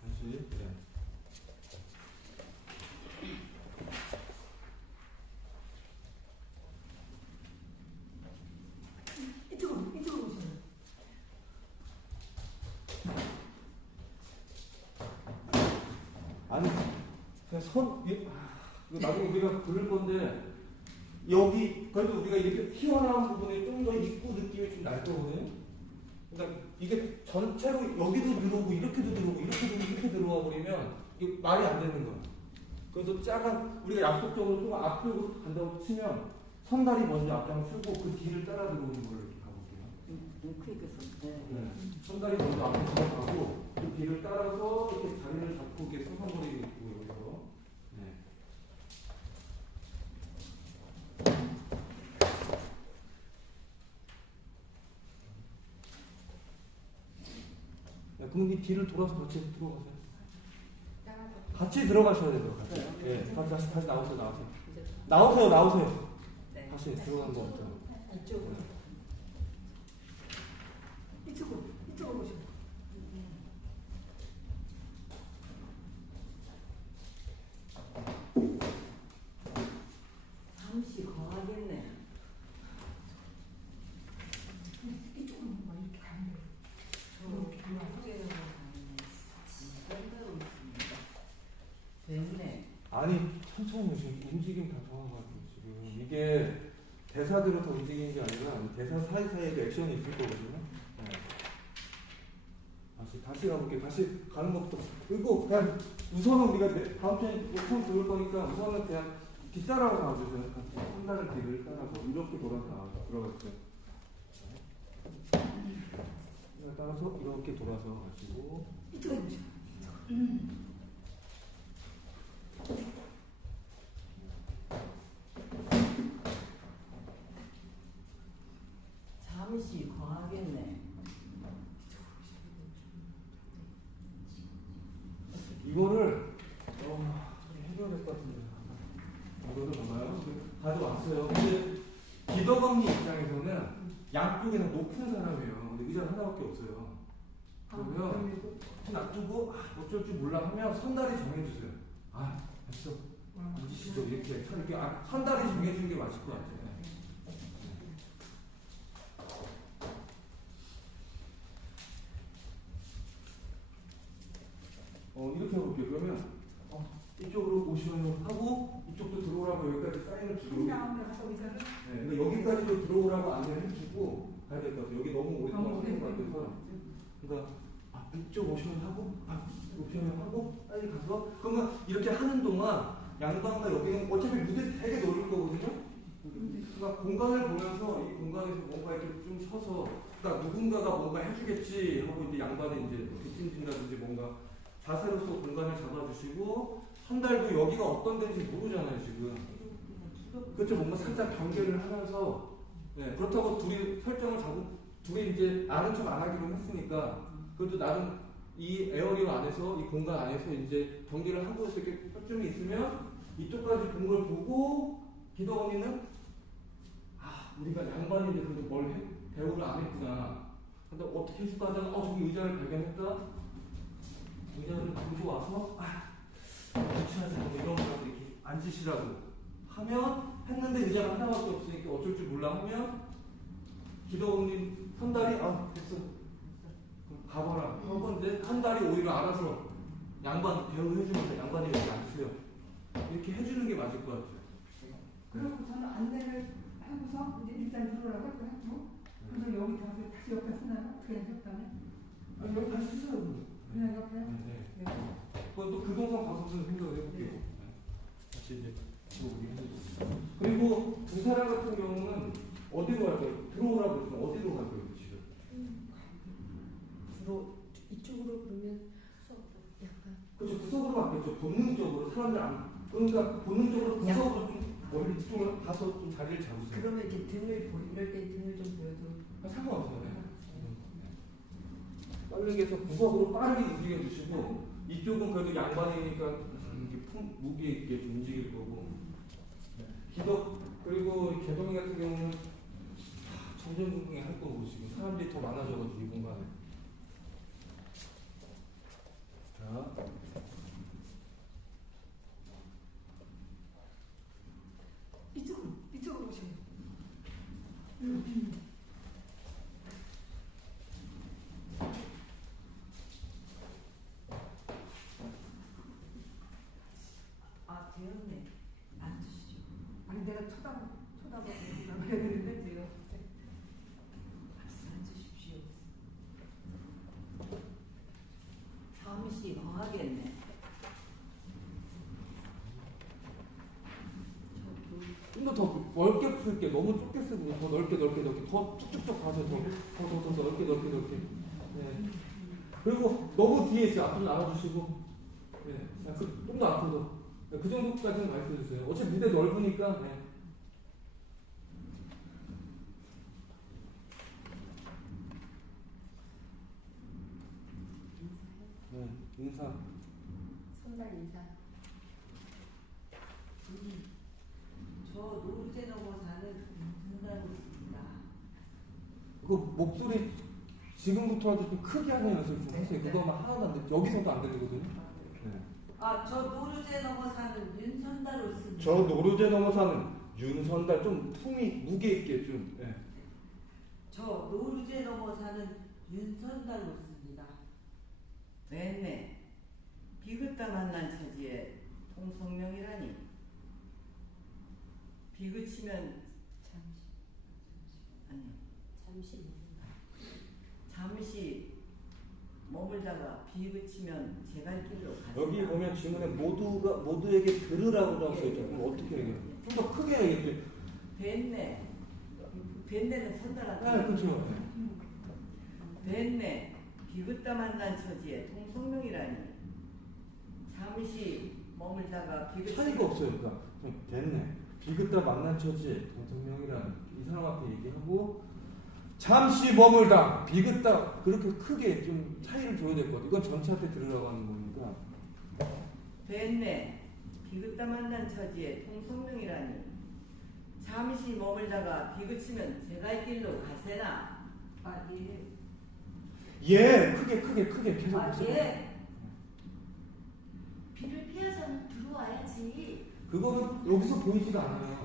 다시 네. 이쪽으로 오셔요. 아니 그냥 이거 나중에 우리가 그릴 건데 여기 그래도 우리가 이렇게 튀어나온 부분에 좀 더 입구 느낌이 좀 날 거거든요. 그러니까 이게 전체로 여기도 들어오고 이렇게도 들어오고 이렇게 들어와 버리면 이게 말이 안 되는 거야. 그래서 우리가 약속적으로 좀 앞으로 간다고 치면 선다리 먼저 앞장 쓰고 그 뒤를 따라 들어오는 걸 이렇게 가볼게요. 네. 손다리 먼저 앞에 들어가고 그 뒤를 따라서 이렇게 자리를 잡고 이렇게 서성거리고 있고 여기서 네. 그럼 이 뒤를 돌아서 같이 들어가세요. 같이 들어가셔야 돼요. 같이. 네. 다시 나오세요. 네. 다시 들어간 거 없죠. 이쪽으로 오셔요. 잠시 과하겠네. 이쪽으로 막 이렇게 가면 돼요. 됐네. 아니 천천히 지금 움직임 다 정한 것 같아요. 지금 이게 대사대로 다 움직이는 게 아니라 대사 사이사이에도 액션이 있을 거거든요. 네. 다시 가볼게요. 다시 가는 것부터. 그리고 그냥 우선은 우리가 다음 편에 처음 들을 거니까 우선은 그냥 뒤따라서 가주세요. 한 달을 뒤를 따라서 이렇게 돌아서 들어갔죠. 따라서 이렇게 돌아서 가시고 이쪽으로 오셔. 잠시 과하겠네. 이거를 해줘야 될 것 같은데. 이거를 뭔가요? 가져왔어요. 근데 기덕언니 입장에서는 양쪽에서 높은 사람이에요. 근데 의자가 하나밖에 없어요. 그러면 놔두고 어쩔 줄 몰라 하면 선달이 정해주세요. 됐어. 앉으시죠. 이렇게 선달이 정해주는 게 맞을 것 같아요. 이렇게 해볼게요. 그러면 이쪽으로 오시면 하고 이쪽도 들어오라고 여기까지 사인을 주고 다음에 가서 의자를 그러니까 여기까지도 들어오라고 안내를 해주고 가야 될 것 같아요. 여기 너무 오랫동안 서는 것 같아서 그러니까 이쪽 오시면 하고 오시면 하고 빨리 가서 그러면 이렇게 하는 동안 양반과 여기는 어차피 무대 되게 넓을 거거든요. 그러니까 공간을 보면서 이 공간에서 뭔가 이렇게 좀 서서 그러니까 누군가가 뭔가 해주겠지 하고 이제 양반이 이제 뒷짐진다든지 뭔가 자세로서 공간을 잡아주시고 선달도 여기가 어떤 데인지 모르잖아요 지금. 그렇죠. 뭔가 살짝 경계를 하면서 그렇다고 둘이 설정을 잡고 둘이 이제 아는 척 안 하기로 했으니까 그래도 나름 이 에어리어 안에서 이 공간 안에서 이제 경계를 하고 이렇게 뼈점이 있으면 이쪽까지 본 걸 보고 기덕 언니는 우리가 양반인데 그래도 대우를 안 했구나. 근데 어떻게 해줄까 하다가 저기 의자를 발견했다. 의자를 들고 와서 귀찮아서 이런 거 이렇게 앉으시라고 하면 했는데 의자가 하나밖에 없으니까 어쩔 줄 몰라 하면 기덕님 선달이 됐어 그럼 가봐라 한 건데 선달이 오히려 알아서 양반 배우해주면서 양반이 여기 앉으세요 이렇게 해주는 게 맞을 것 같아요. 그리고 저는 안내를 하고서 이제 일단 들어오라고 했고 그래서 여기 가서 다시 옆에 쓰나요? 어떻게 하셨다면? 여기 다시 쓰세요. 그냥 옆에? 네. 그건 또 그 동선 가서 좀 생각을 해볼게요. 다시 이제 들어오게 해주고. 그리고 두 사람 같은 경우는 어디로 갈까요? 들어오라고 했으면 어디로 갈까요, 지금? 이쪽으로 그러면 약간 그렇죠. 구석으로 갔겠죠. 본능적으로 사람들 그러니까 본능적으로 구석으로 좀 멀리 이쪽으로 가서 좀 자리를 잡으세요. 그러면 이렇게 이럴 때 등을 좀 보여도 상관없어요. 빠르게서 구석으로 빠르게 움직여 주시고 이쪽은 그래도 양반이니까 이렇게 무게 있게 움직일 거고 기덕 그리고 개동이 같은 경우는 전전긍긍히 할 거고 지금 사람들이 더 많아져가지고 이 공간에 자 이쪽으로 오셔요. 되었네. 앉으시죠. 아니 내가 쳐다보고 그래야 되는데 지금 앉으십시오. 잠시 과하겠네. 이거 더 넓게 풀게 너무 좁게 쓰고 더 넓게 더 쭉쭉쭉 가서 더 넓게 네. 그리고 너무 뒤에 있어요. 앞으로 나와주시고 좀 더 앞으로 그 정도까지는 말씀해주세요. 어차피 무대 넓으니까 인사 선발 인사. 저 노르제 넘어 사는 윤순다고 있습니다. 그 목소리 지금부터라도 좀 크게 하는 연습 좀 하세요. 그거만 하나도 안 돼. 여기서도 안 들리거든요. 저 노르제 넘어 사는 윤선다로 있습니다. 저 노르제 넘어 사는 윤선달 좀 품이 무게 있게 좀. 저 노르제 넘어 사는 윤선다로 있습니다. 네네. 비긋다 만난 처지에 통성명이라니. 비그치면 잠시 아니 잠시 모른다. 잠시 머물다가 비 그치면 제 갈 길로 가세요. 여기 보면 질문에 모두에게 들으라고 써 있죠. 그럼 어떻게 얘기해요? 좀 더 크게 얘기해요. 뱃네. 뱃네는 선달한테. 네, 그렇죠. 뱃네. 비긋다 만난 처지에 동성명이라니. 잠시 머물다가 비긋. 차이가 없어요. 그러니까 좀 됐네. 비긋다 만난 처지에 동성명이라는 이 사람 앞에 얘기하고 잠시 머물다 비긋다 그렇게 크게 좀 차이를 줘야 될 것 같아요. 이건 전체한테 들으라고 하는 거니까. 뱃네. 비긋다 만난 처지에 동성명이라니. 잠시 머물다가 비그치면 제 갈 길로 가세나. 아, 예. 예, 크게 계속 아, 보세요. 예. 비를 피하자면 들어와야지. 그거는 여기서 보이지가 않아요.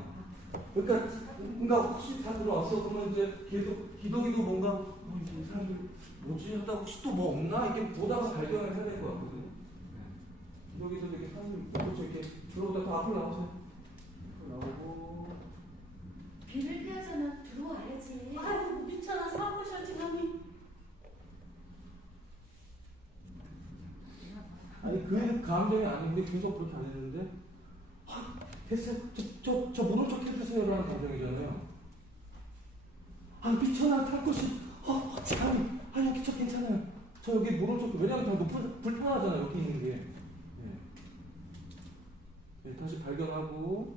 그러니까 혹시 다 들어왔어 그러면 이제 계속 기도기도 뭔가 이 사람들 뭐지 하다 혹시 또 뭐 없나 이렇게 보다가 발견을 해야 될 것 같거든요. 기도기도 이렇게 사람들 그렇죠 이렇게 들어오다 더 앞으로 나오세요. 나오고 비를 피하자면 들어와야지. 아이고, 미쳐라. 사무셔지, 감히. 아니 그 감정이 아닌데 계속 그렇게 안 했는데 됐어요. 저 모른 척 해주세요라는 감정이잖아요. 아 미쳐나 탈 곳이 참 여기 저 괜찮아요. 저 여기 모른 척 왜냐면 다 불편하잖아요 여기 있는 게. 네, 다시 발견하고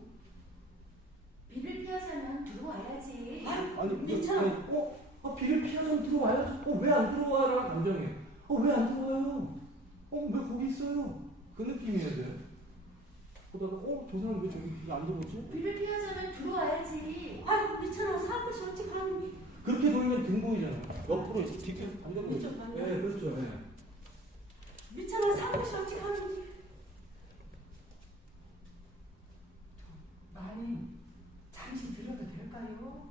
비를 피하자면 들어와야지. 아니 미쳐나. 비를 피하자면 들어와야지. 왜 안 들어와라는 감정이에요. 왜 안 들어와요? 왜 거기 있어요? 그 느낌이어야 돼요. 보다가 저 사람 왜 저기 안 들어오지? 비를 피하자면 들어와야지. 아이고, 미쳐라. 사무셔지, 감히. 그렇게 돌면 등 보이잖아요. 옆으로 뒤로 반대로. 이쪽 반대. 네, 그렇죠. 네. 미쳐라. 사무셔지, 감히. 많이 잠시 들어도 될까요?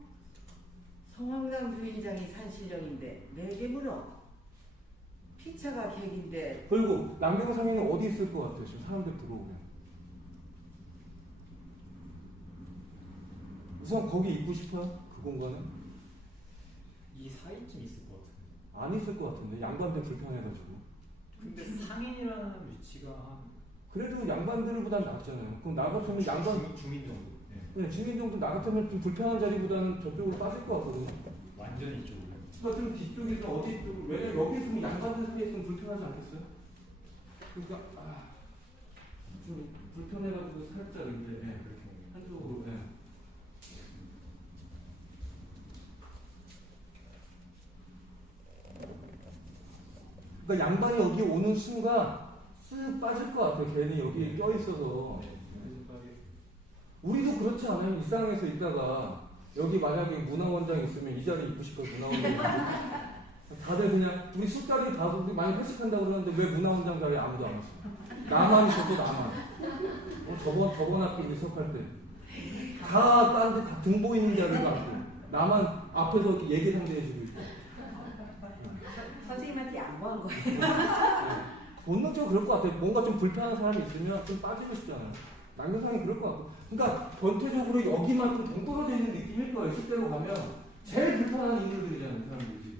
성황당 주인장이 산신령인데 내게 물어. 피차가 객인데 그리고 남경상에는 어디 있을 것 같아요? 지금 사람들 들어오면. 우선 거기 있고 싶어요? 그 공간은? 이 사이쯤 있을 것 같은데. 안 있을 것 같은데 양반들 불편해가지고. 근데 상인이라는 위치가 한 그래도 양반들보단 낫잖아요. 그럼 나 같으면 양반 주민 정도. 네, 주민 정도 나 같으면 좀 불편한 자리보다는 저쪽으로 빠질 것 같거든요. 완전히 이쪽으로. 그러니까 좀 뒤쪽에 좀 어디 쪽 왜냐면 여기 있으면 양반들 사이에 있으면 불편하지 않겠어요? 그러니까 좀 불편해가지고 살짝 이제 그렇게. 한쪽으로. 그러니까 양반이 여기 오는 순간 쓱 빠질 것 같아요. 괜히 여기 껴있어서. 우리도 그렇지 않아요? 이 상황에서 있다가 여기 만약에 문화원장 있으면 이 자리에 있고 싶어요. 문화원장. 다들 그냥 우리 숙달이 다 우리 많이 회식한다고 그러는데 왜 문화원장 자리에 아무도 안 왔어? 나만 있어도 나만. 저번 학기 리석할 때 다 딴 데 다 등 보이는 자리가 없고 나만 앞에서 얘기 상대해주고 있고. 선생님한테 양보한 거예요. 본능적으로 그럴 것 같아요. 뭔가 좀 불편한 사람이 있으면 좀 빠지고 싶잖아요. 남경상이 그럴 것 같고. 그러니까 전체적으로 여기만큼 동떨어져 있는 느낌일 거예요. 실제로 가면 제일 불편한 인물들이잖아요. 이 사람들이.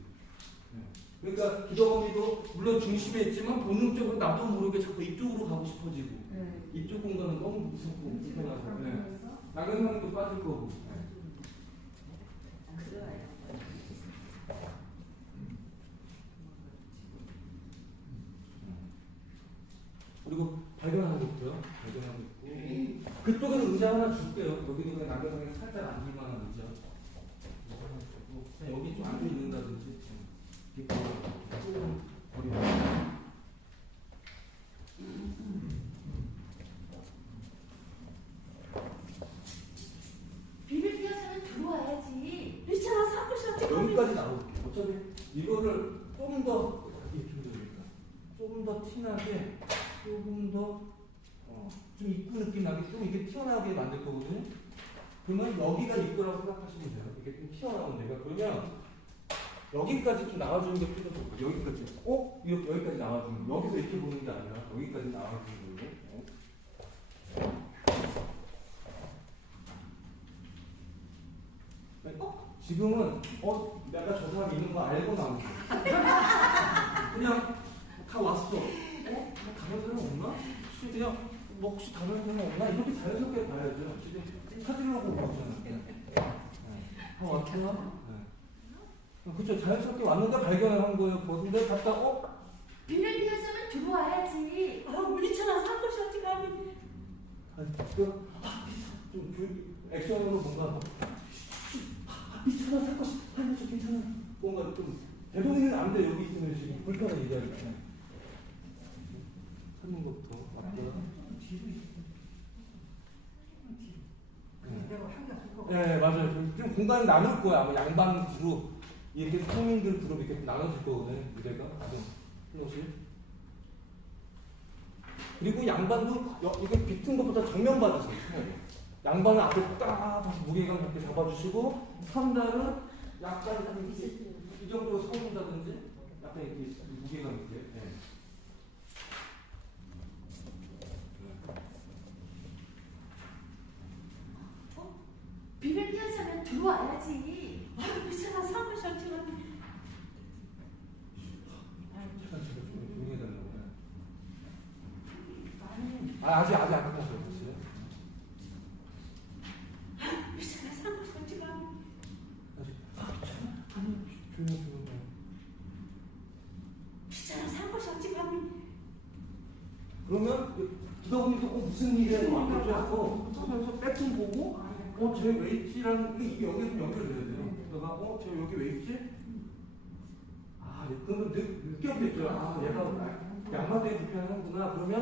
그러니까 기도범이도 물론 중심에 있지만 본능적으로 나도 모르게 자꾸 이쪽으로 가고 싶어지고 이쪽 공간은 너무 무섭고 불편하고. 남경상도 빠질 거고. 그리고 발견하는 것도요. 발견하고 있고 그쪽에는 의자 하나 줄게요. 여기도 그냥 남경상에 살짝 앉을만한 의자. 이거 하나 주고 그냥 여기 좀 앉아 있는다든지 이렇게 조금 거리. 비를 피하자면 들어와야지. 미쳐라. 사무셔지, 감히. 여기까지 나올게요. 어차피 이거를 좀 더 좀 더 티나게 조금 더 좀 입구 느낌 나게 좀 이게 튀어나오게 만들 거거든요. 그러면 여기가 입구라고 생각하시면 돼요. 이게 좀 튀어나오는 데가. 그러면 여기까지 좀 나와주는 게 필요해요. 여기까지. 여기까지 나와주는 거. 여기서 이렇게 보는 게 아니라 여기까지 나와주는 거예요. 지금은 내가 저 사람 있는 거 알고 나온 거야. 그냥 다 왔어. 다른 사람 없나? 혹시 그냥 혹시 다른 사람 없나? 이렇게 자연스럽게 봐야죠. 지금 찾으려고 그러잖아요. 다 왔구나. 그렇죠. 자연스럽게 왔는데 발견을 한 거예요. 보는데 갔다 비를 피해서는 들어와야지. 물리쳐놔서 한 곳이 어디 가면. 좀 액션으로 뭔가 괜찮아 살 것이 하면서 괜찮아 뭔가 좀 대동이는 안 돼. 여기 있으면 지금 불편한 얘기하니까 찾는 것부터 맞다. 네 맞아요. 좀 공간을 나눌 거야. 아마 양반 그룹 이렇게 성인들 그룹 이렇게 나눠질 거거든요. 무대가 플롯이. 그리고 양반도 이거 비튼 것보다 정면 봐주세요. 양반은 앞에 딱 무게감 이렇게 잡아주시고 선달은 약간 이 정도 서준다든지 약간 이렇게 무게감 있게. 네. 비를 피해서는 들어와야지. 물리쳐놔서 한 곳이 어디 가면. 잠깐 제가 좀 조용히 해달라고. 아직 안 끝났어요. 물리쳐놔서 한 곳이 어디 가면. 조용히. 물리쳐놔서 한 곳이 어디 가면. 그러면 기덕님도 무슨 일에 왔겠지 하고 서면서 백좀 보고 쟤 왜 있지라는 이게 여기 좀 연결돼야 돼요. 그러다가 쟤 여기 왜 있지? 그러면 느껴보겠죠. 얘가 양반되게 불편하구나. 그러면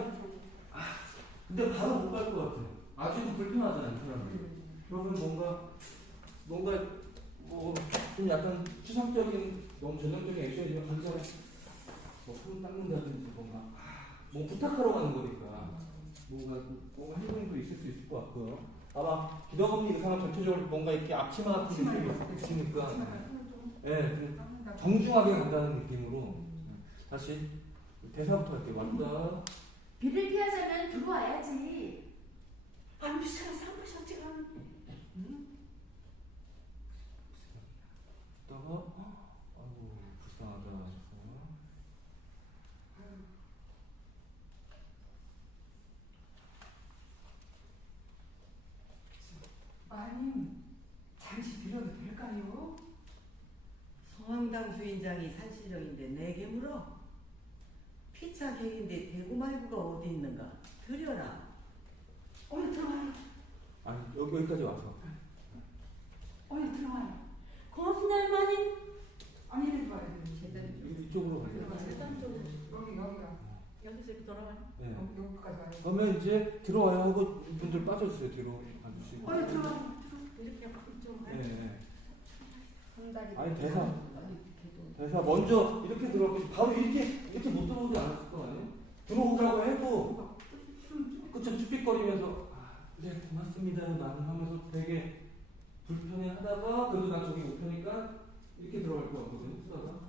근데 바로 못 갈 것 같아요. 아직은 불편하잖아요, 이 사람이. 그러면 뭔가 좀 약간 추상적인 너무 전형적인 액션이면 한 사람 손 닦는다든지 뭔가 부탁하러 가는 거니까 뭔가 행동도 있을 수 있을 것 같고요. 아마 기덕언니 의상은 전체적으로 뭔가 이렇게 앞치마 같은 느낌이 있으니까 정중하게 간다는 느낌으로 다시 대사부터 할게요. 왔다. 비를 피하자면 들어와야지. 물리쳐놔서 한 곳이 어디 가면. 있다가 불쌍하다 싶어. 마님 잠시 들어도 될까요? 성황당 주인장이 산신령인데 내게 물어. 피차 객인데 대구 말구가 어디 있는가? 들여라. 들어와요. 여기까지 와서. 들어와요. 고맙습니다, 할머니. 아니 이리 와야 돼. 이쪽으로 가세요. 여기가 여기서 이렇게 돌아가요? 네. 여기까지 와요. 그러면 이제 들어와요 하고 분들 빠져주세요. 뒤로 가주시고. 들어와요. 이렇게 약간 좀. 네. 한 달이. 아니 대사 먼저 이렇게 들어오고 바로 이렇게 못 들어오지 않았을 거 아니에요? 들어오라고 해도 그쵸 쭈삣거리면서 네 고맙습니다 나는 하면서 되게 불편해 하다가 그래도 난 저기 못 펴니까 이렇게 들어갈 것 같거든요. 쓰다가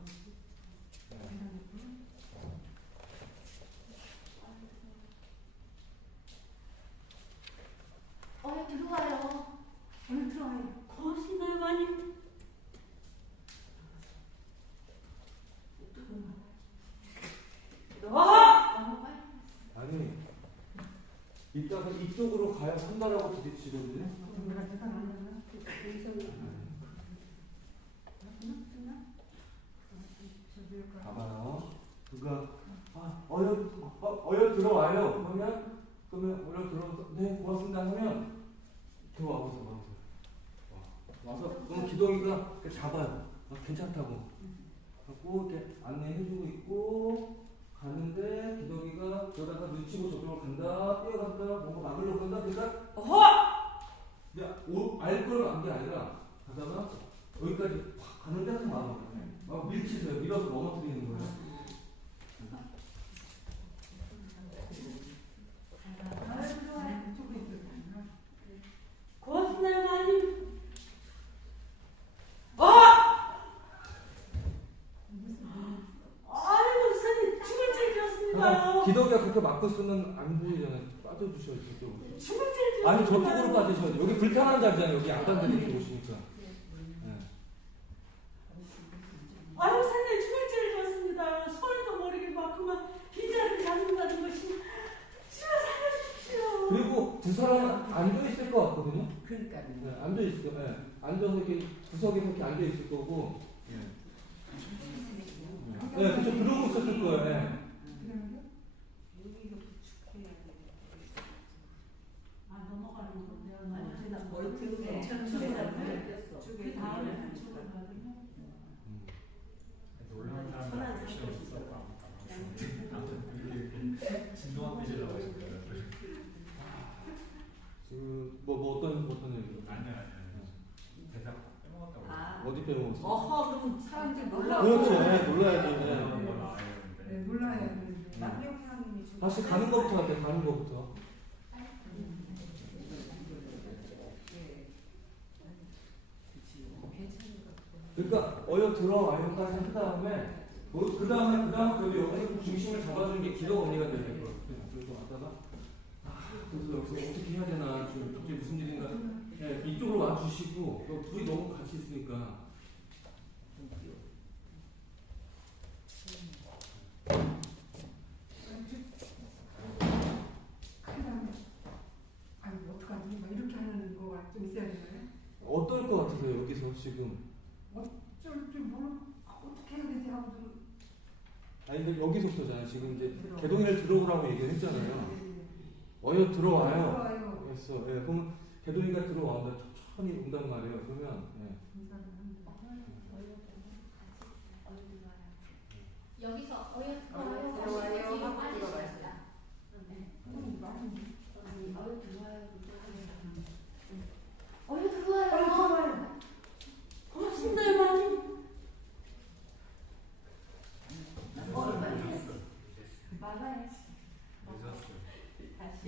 들어와요. 들어와요. 고맙습니다, 할머니. 아니 이따가 이쪽으로 가야 한다라고 부딪히거든요. 봐봐요. 그러니까 어여 들어와요. 그러면 어여 들어와서 네 고맙습니다 하면 들어와서 와서 그럼 기동이가 잡아요. 괜찮다고 하고 이렇게 안내해주고 있고 가는데 기덕이가 그러다가 눈치고 저쪽으로 간다 뛰어간다 뭔가 막으려고 한다 그러니까 알 걸 안 게 아니라 가다가 여기까지 확 가는데 항상 막 밀치세요. 밀어서 넘어뜨리는 거예요. 고맙습니다, 할머니. 죽을 줄 지었습니다. 기덕이가 그렇게 막고 쓰면 안 보이잖아요. 빠져주셔야 돼요. 죽을 줄 지었습니다. 아니 저쪽으로 빠지셔야 돼요. 여기 불편한 자리잖아요. 여기 양반들이 이렇게 오시니까. 사람은 앉아 있을 것 같거든요. 그러니까 네, 앉아 있어요. 네. 앉아서 이렇게 구석에 이렇게 앉아 있을 거고. 네, 그렇죠. 그러고 있었을 거예요. 네. 여기가 부축해야 돼. 아 넘어가는 건데. 아니 나 머리 네, 들고 괜찮은 네. 데다 그 다음에 한쪽으로 가거든요. 놀라운 사람들 천안 앞에 상태 없었고 아무튼 진동한 삐질라고 하시더라고요. 뭐 어떤 얘기요? 아니요. 대사 빼먹었다고. 아 어디 빼먹었어? 어허 그럼 사람들이 놀라 그렇죠. 네, 놀라야지. 네. 놀라운 거 나와야 네, 되는데. 놀라야 되는데. 남경상님이 지금 다시 가는 것부터 할게요. 가는 것부터. 그러니까 어여 들어와요까지 한 다음에 그 다음에 여기 중심을 잡아주는 게 기도 언니가 되야 될 것 같아요. 그래서 왔다가 그래서 여기서 어떻게 해야 되나 지금 갑자기 무슨 일인가 네, 이쪽으로 와주시고 둘이 너무 같이 있으니까 그 다음에 아니 어떡하지? 막 이렇게 하는 거가 좀 있어야 되나요? 어떨 것 같으세요 여기서 지금? 좀 뭘 어떻게 해야 되지 하고 좀 아니 근데 여기서부터잖아요. 지금 이제 개동이를 들어오라고 얘기를 했잖아요. 어여 들어와요. 들어와요. 그랬어. 예, 그럼 개동이가 들어와온다. 천천히 온단 말이에요. 그러면 예. 인사를 합니다. 여기서 어여 들어와요. 들어와요 하고 빨리 들어가시죠. 많이 어여 들어와요. 어여 빨리 들어와요. 들어와요. 고맙습니다 여러분. 맞아요. 늦었어요. 다시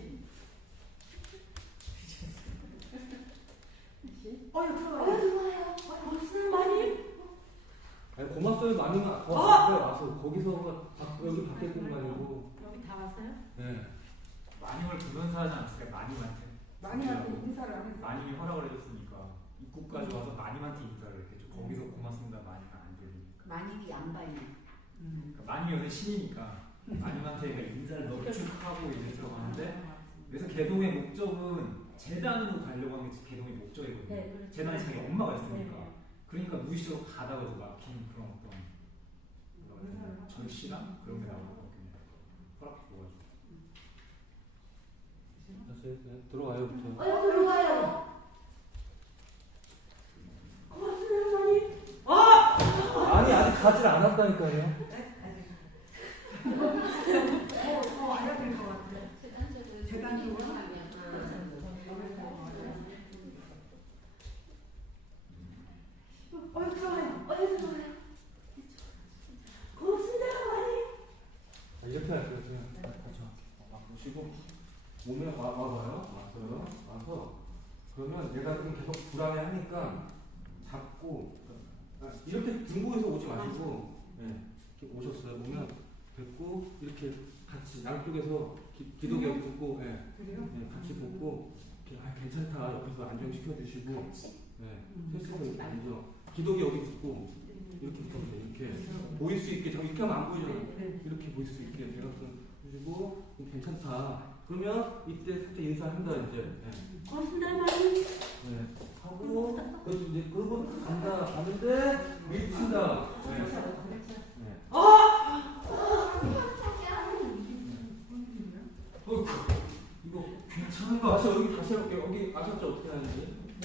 어여 들어와요. 어여 들어와요. 고맙습니다 많이. 아니 고맙어요 많이만 더 앞에 와서 거기서 여기 밖에 공간이고. 여기 다 왔어요? 네. 마님을 불론사하지 않았을까? 마님한테. 많이한테 인사를 안 했어요. 마님이 허락을 해줬으니까 입구까지 와서 마님한테 인사를 했겠죠. 거기서 고맙습니다 마님은 안 들리니까. 만입이 양반이 그러니까 마님이 요새 신이니까 마님한테 인사를 너무 쭉 하고 이제 들어가는데 그래서 개동의 목적은 재단으로 가려고 하는 게 개동의 목적이거든요. 네, 그렇죠. 재단에 자기 엄마가 있으니까. 네. 그러니까 무의식적으로 가다가도 막힌 그런 어떤 절실함 그런 게 나올 것 같긴 해요. 허락해줘가지고. 다시 네, 들어와요부터. 어여 들어와요. 고맙습니다 많이. 아니 아직 가지 않았다니까요. 더 알려드릴 것 같아요. 재단적으로 하면. 어여 들어와요. 어여 들어와요. 고맙습니다 많이. 이렇게 할게요. 그냥 보시고 몸에 와봐요. 왔어요. 와서 그러면 내가 좀 계속 불안해하니까 잡고 이렇게 등고에서 오지 마시고 네, 이렇게 오셨어요. 보면 뵙고 이렇게 같이 양쪽에서 기도기 여기 붙고 네, 그래요? 네, 같이 붙고 이렇게 괜찮다 옆에서 안정시켜 주시고 네, 셋이서 이렇게 앉아 기도기 여기 붙고 이렇게 붙으세요. 이렇게 보일 수 있게 이렇게 하면 안 보이잖아요. 이렇게 보일 수 있게 제가 해주고 괜찮다. 그러면 이때 살짝 인사한다 이제. 네. 고맙습니다 많이. 네. 하고 그래서 이제 그러고 간다 가는데 밀친다. 네. 네. 이거 괜찮은가? 다시 여기 다시 해볼게요. 여기 아셨죠 어떻게 하는지? 네.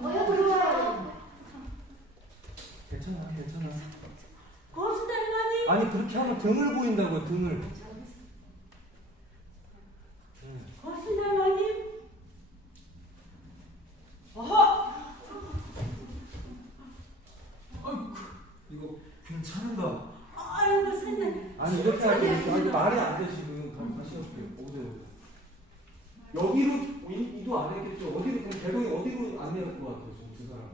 어여 들어와요. 괜찮아 괜찮아. 고맙습니다 많이. 아니 그렇게 하면 등을 보인다고요 등을. 고맙습니다 많이. 이거 괜찮은가? 아이고 선생님. 아니 이렇게 하면 아니 말이 안 돼 지금. 다시 해볼게요. 오세요. 여기로 이도 안 했겠죠. 어디로 그럼 개동이 어디로 안내할 것 같아요 지금 두 사람.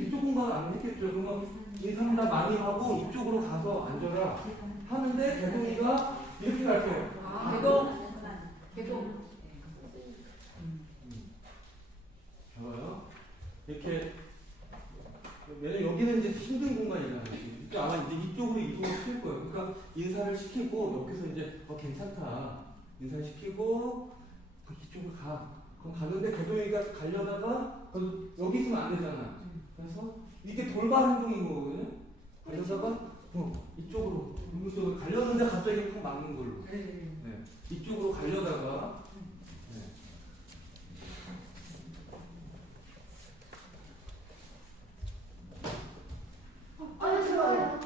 이쪽 공간 안 했겠죠. 그러면 이 사람 다 많이 하고 이쪽으로 가서 앉아라 하는데 개동이가 이렇게 갈게요. 개동. 봐봐요. 이렇게 왜냐면 여기는 이제 힘든 공간이잖아요. 그러니까 아마 이제 이쪽으로 이동을 시킬 거예요. 그러니까 인사를 시키고 여기서 이제 괜찮다 인사를 시키고 이쪽으로 가. 그럼 가는데 개동이가 가려다가 여기 있으면 안 되잖아. 그래서 이게 돌발 행동인 거거든요. 가려다가 이쪽으로 가려는데 갑자기 확 막는 걸로. 네. 이쪽으로 가려다가 네. 좋아요.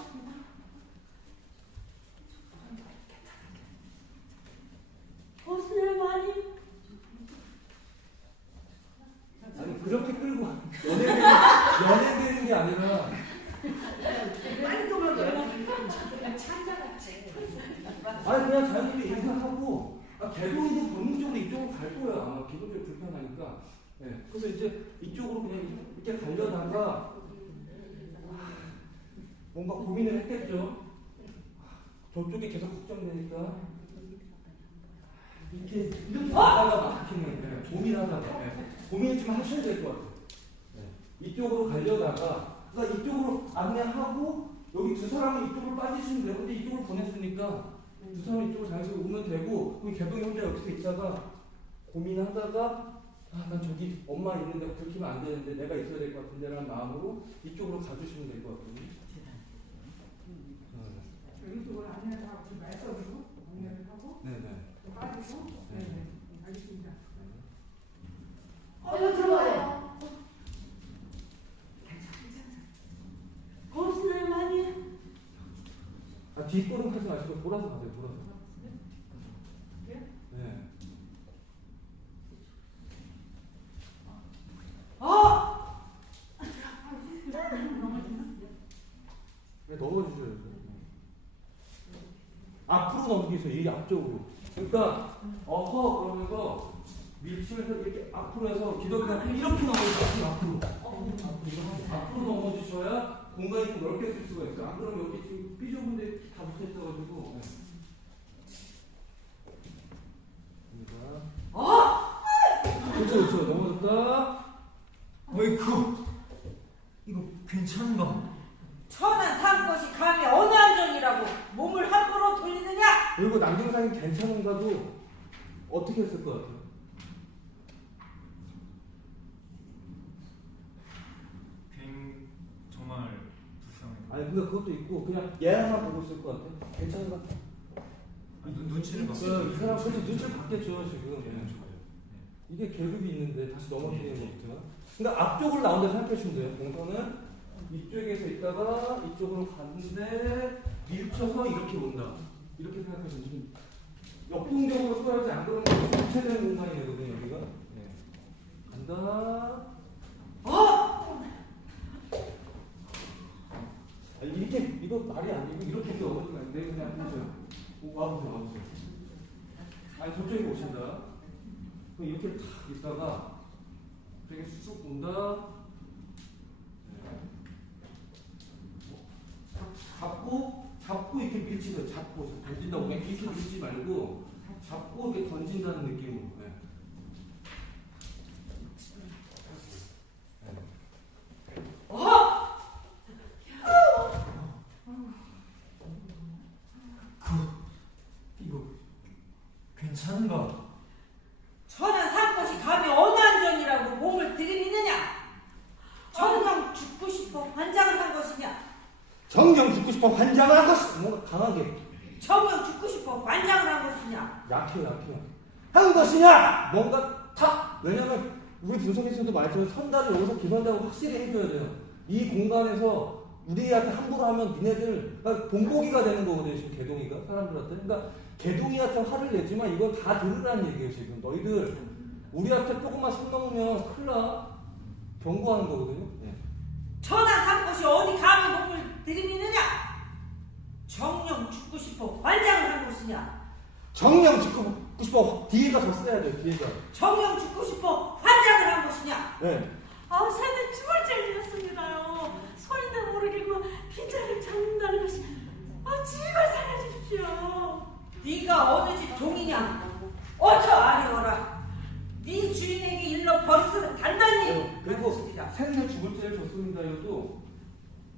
고수를 많이 아니 그렇게 끌고 연애되는 게 아니라 빨리 도망가요. 찾아갔지. 아니 그냥 자연스럽게 인사하고 개동이도 본능적으로 이쪽으로 갈 거예요. 아마 기본적으로 불편하니까. 네. 그래서 이제 이쪽으로 그냥 이렇게 가려다가 뭔가 고민을 했겠죠. 저쪽이 계속 걱정되니까 이렇게 가다가 막히는 거예요. 고민하다가 고민 좀 하셔야 될 것 같아요. 네. 이쪽으로 가려다가 그러니까 이쪽으로 안내하고 여기 두 사람은 이쪽으로 빠지시면 돼요. 근데 이쪽으로 보냈으니까 두 사람이 이쪽으로 자연스럽게 오면 되고 우리 개동이 혼자 여기서 있다가 고민하다가 난 저기 엄마 있는데 들키면 안 되는데 내가 있어야 될 것 같은데 라는 마음으로 이쪽으로 가주시면 될 것 같거든요. 이쪽으로 안내를 하고 좀 말씀으로 안내를 하고 네네. 또 빠지고. 네. 알겠습니다. 좋아요. 고수를 많이 뒷걸음 하지 마시고 돌아서 가세요. 돌아서. 네. 네, 넘어지셔야죠. 앞으로 넘기세요. 이 앞쪽으로. 그러니까 그러면서 밀치면서 이렇게 앞으로 해서 기도가 이렇게 넘어지셔야 앞으로. 앞으로 넘어지셔야 공간이 좀 넓게 쓸 수가 있어요. 안 그러면 여기 지금 삐져본데 다 붙어 있어가지고. 그렇죠. 넘어졌다. 어이쿠, 이거 괜찮은가? 천안 산것이 감히 어느 안전이라고 몸을 함부로 돌리느냐? 그리고 남경상이 괜찮은가도 어떻게 했을 것 같아요? 정말 불쌍해. 아니 근데 그것도 있고 그냥 얘랑만 보고 있을 것 같아. 괜찮은가? 눈치를 봐. 이 사람 그래서 눈치를 받겠죠 지금. 이게 계급이 있는데 다시 넘어지는 거부터. 그러니까 앞쪽으로 나온다 생각하시면 돼요. 동선은 이쪽에서 있다가 이쪽으로 갔는데 밀쳐서 이렇게 온다. 이렇게 생각하시면 돼요. 역동적으로 쏘야지 안 그러면 교체되는 공간이 되거든요 여기가. 네. 간다. 아니, 이거 말이 아니고 이렇게 넘어지면 안 돼. 그냥 보세요. 와보세요. 아니 저쪽에 오신다. 그럼 이렇게 탁 있다가 되게 쑥 온다. 네. 잡고 이렇게 밀치세요. 잡고 던진다고 그냥 이렇게 밀지 말고 잡고 이렇게 던진다는 느낌으로. 네. 이거 괜찮은가? 천안 산것이 감히 어느 안전이라고 몸을 들이미느냐? 정녕 죽고 싶어 환장을 한 것이냐? 정령 죽고 싶어 환장을 한 것이 뭔가 강하게 정녕 죽고 싶어 환장을 한 것이냐? 약해 한 것이냐 뭔가 탁 왜냐면 우리 분석에서도 말했지만 선단을 여기서 기선제압을 확실히 해줘야 돼요. 이 공간에서 우리한테 함부로 하면 니네들 그러니까 본보기가 되는 거거든요 지금 개동이가 사람들한테. 그러니까 개동이한테 화를 내지만 이건 다 들으라는 얘기예요 지금. 너희들 우리한테 조금만 선 넘으면 큰일 나. 경고하는 거거든요. 네. 천안 산것이 어디 감히 몸을 들이미느냐? 정녕 죽고 싶어 환장을 한 것이냐? 정령 죽고 싶어 뒤에가 더 써야 돼요. 뒤에가. 정녕 죽고 싶어 환장을 한 것이냐? 네. 새는 죽을 죄였습니다요. 소리도 모르겠고 빈자를 잡는다는 것이 제발 살려주십시오. 네가 어느 집 종이냐? 어서 아뢰어라. 네 주인에게 일러 버릇은 단단히 그리고 하겠습니다. 새는 죽을 죄를 줬습니다여도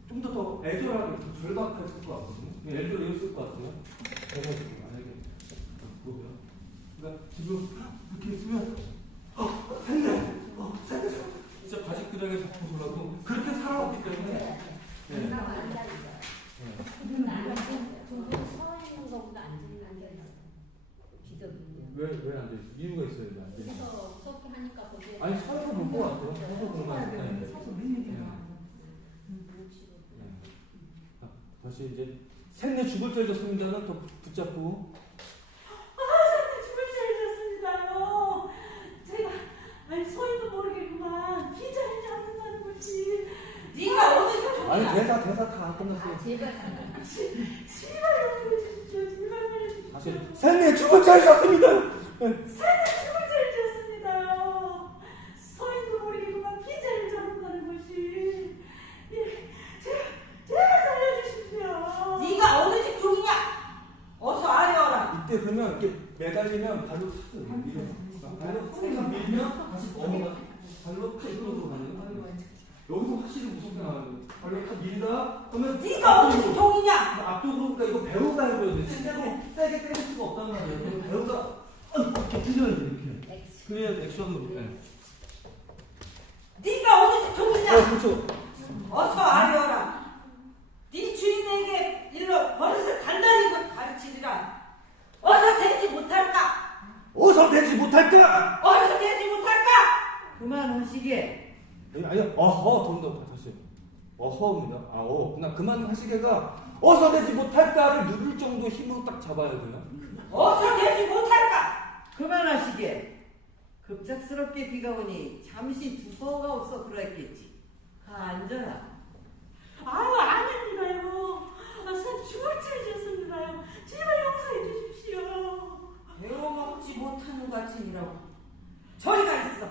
좀 더 애절하게 더 절박했을 것 같거든요. 예를 들어 이랬을 것 같아요. 그래가지고 만약에 보면, 그러니까 지금 이렇게 있으면 살려, 진짜 바지끄덩이에 잡고서라도 그렇게 살아왔기 때문에. 네. 서 있는 것보다 앉는 게 기적이에요. 왜안 돼? 이유가 있어요, 안 돼. 그래서 무섭게 하니까 거기에 아니 서서 볼 것 같아요. 서서 보는 거 같아요. 네. 사실 웬일이야. 다시 이제 셋내 죽을 줄 졌습니다는 더 붙잡고. 죽을 잘 졌습니다요. 제가 아니 소인도 모르겠구만 기자를 잡는다는 거지. 네가 어디서 아니 종이야? 대사 다 끝났어요. 제발 살려주십시오. 제발 살려주십시오. 다시 셋내 죽을 줄 졌습니다. 죽을 잘 졌습니다요. 소인도 모르겠구만 기자를 잡는다는 것이. 제발 살려주십시오. 네가 어느 집 종이냐? 어서 아뢰어라. 이때 그러면 이렇게 매달리면 발로 탁 밀어. 발로 탁 밀면 다시 넘어가. 발로 탁 이쪽으로 가는 거. 여기서 확실히 무섭게 나와요. 발로 탁 밀다. 그러면 네가 어느 집 종이냐? 앞쪽으로 그러니까 이거 배우가 해줘야 돼. 실제로 세게 때릴 수가 없단 말이에요. 그래서 배우가 이렇게 찔러야 돼 이렇게. 그래야 액션으로. 네. 네가 어느 집 종이냐? 그렇죠. 어서 아뢰어라. 네 주인에게 일러 버릇을 단단히 가르치리라. 어서 되지 못할까? 어서 되지 못할까? 어서 되지 못할까? 그만하시게. 아니요. 어허 돈다 다시. 어허입니다. 그냥 그만하시게가 어서 되지 못할까를 누를 정도 힘으로 딱 잡아야 돼요. 어서 되지 못할까? 그만하시게. 급작스럽게 비가 오니 잠시 두서가 없어 그랬겠지. 앉아라. 아유 아닙니다요. 선 죽을 잘 졌습니다요. 제발 용서해 주십시오. 배워먹지 못하는 같으니라고. 저리가 있어.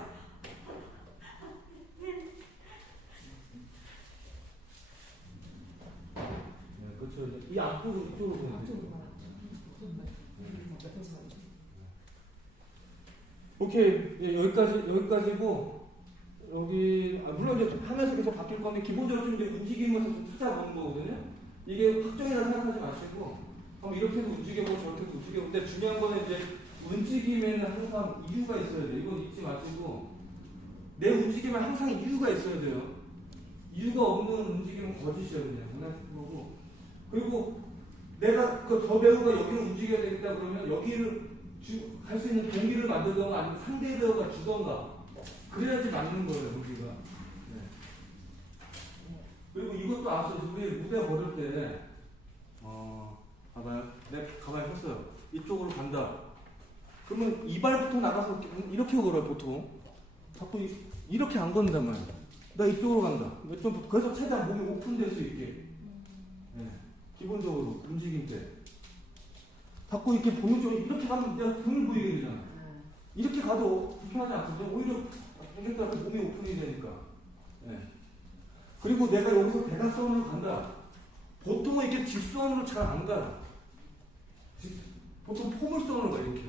네, 그렇죠. 이 앞쪽으로 이쪽으로 보면 돼요. 오케이. 예, 여기까지고 여기 물론 이제 하면서 계속 바뀔 건데 기본적으로 좀 이제 움직이면서 좀 찾아보는 거거든요. 이게 확정이라 생각하지 마시고 그럼 이렇게도 움직여보고 저렇게도 움직여보고 근데 중요한 거는 이제 움직임에는 항상 이유가 있어야 돼요. 이건 잊지 마시고 내 움직임에 항상 이유가 있어야 돼요. 이유가 없는 움직임은 거짓이에요. 그냥 장난친 거고 그리고 내가 저 배우가 여기를 움직여야 되겠다 그러면 여기를 갈 수 있는 동기를 만들던가 아니면 상대 배우가 주던가 그래야지 맞는 거예요. 우리가. 네. 그리고 이것도 아시죠? 우리 무대 걸을 때 봐봐요. 내 가만히 섰어요. 이쪽으로 간다. 그러면 이발부터 나가서 이렇게 걸어요. 보통 자꾸 이렇게 안 건단 말이야. 나 이쪽으로 간다. 좀 그래서 최대한 몸이 오픈될 수 있게. 네. 기본적으로 움직임 때. 자꾸 이렇게 본능적으로 이렇게 가면 내가 등을 보이게 되잖아. 이렇게 가도 불편하지 않거든요. 오히려 그러니까 몸이 오픈이 되니까. 네. 그리고 내가 여기서 대각선으로 간다. 보통은 이렇게 직선으로 잘 안 가요. 보통 포물선으로 가 이렇게.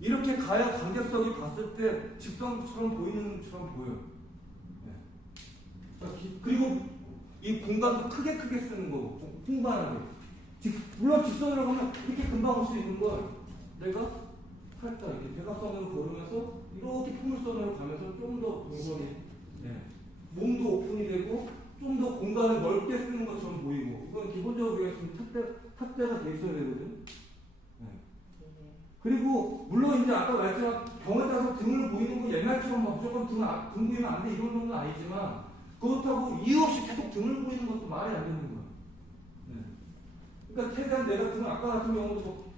이렇게 가야 관객석이 봤을 때 직선처럼 보이는 것처럼 보여요. 네. 그리고 이 공간도 크게 쓰는 거고 풍부하게. 물론 직선으로 가면 이렇게 금방 올 수 있는 걸 내가 살짝 이렇게 대각선으로 걸으면서 이렇게 포물선으로 가면서 좀 더 공간이 몸도 오픈이 되고 좀 더 공간을 넓게 쓰는 것처럼 보이고 이건 기본적으로 우리가 지금 탑재가 돼 있어야 되거든. 네. 그리고 물론 이제 아까 말했지만 병에 따라서 등을 보이는 건 옛날처럼 막 무조건 등 보이면 안 돼 이런 건 아니지만 그렇다고 이유 없이 계속 등을 보이는 것도 말이 안 되는 거야. 네. 그러니까 최대한 내가 등을 아까 같은 경우도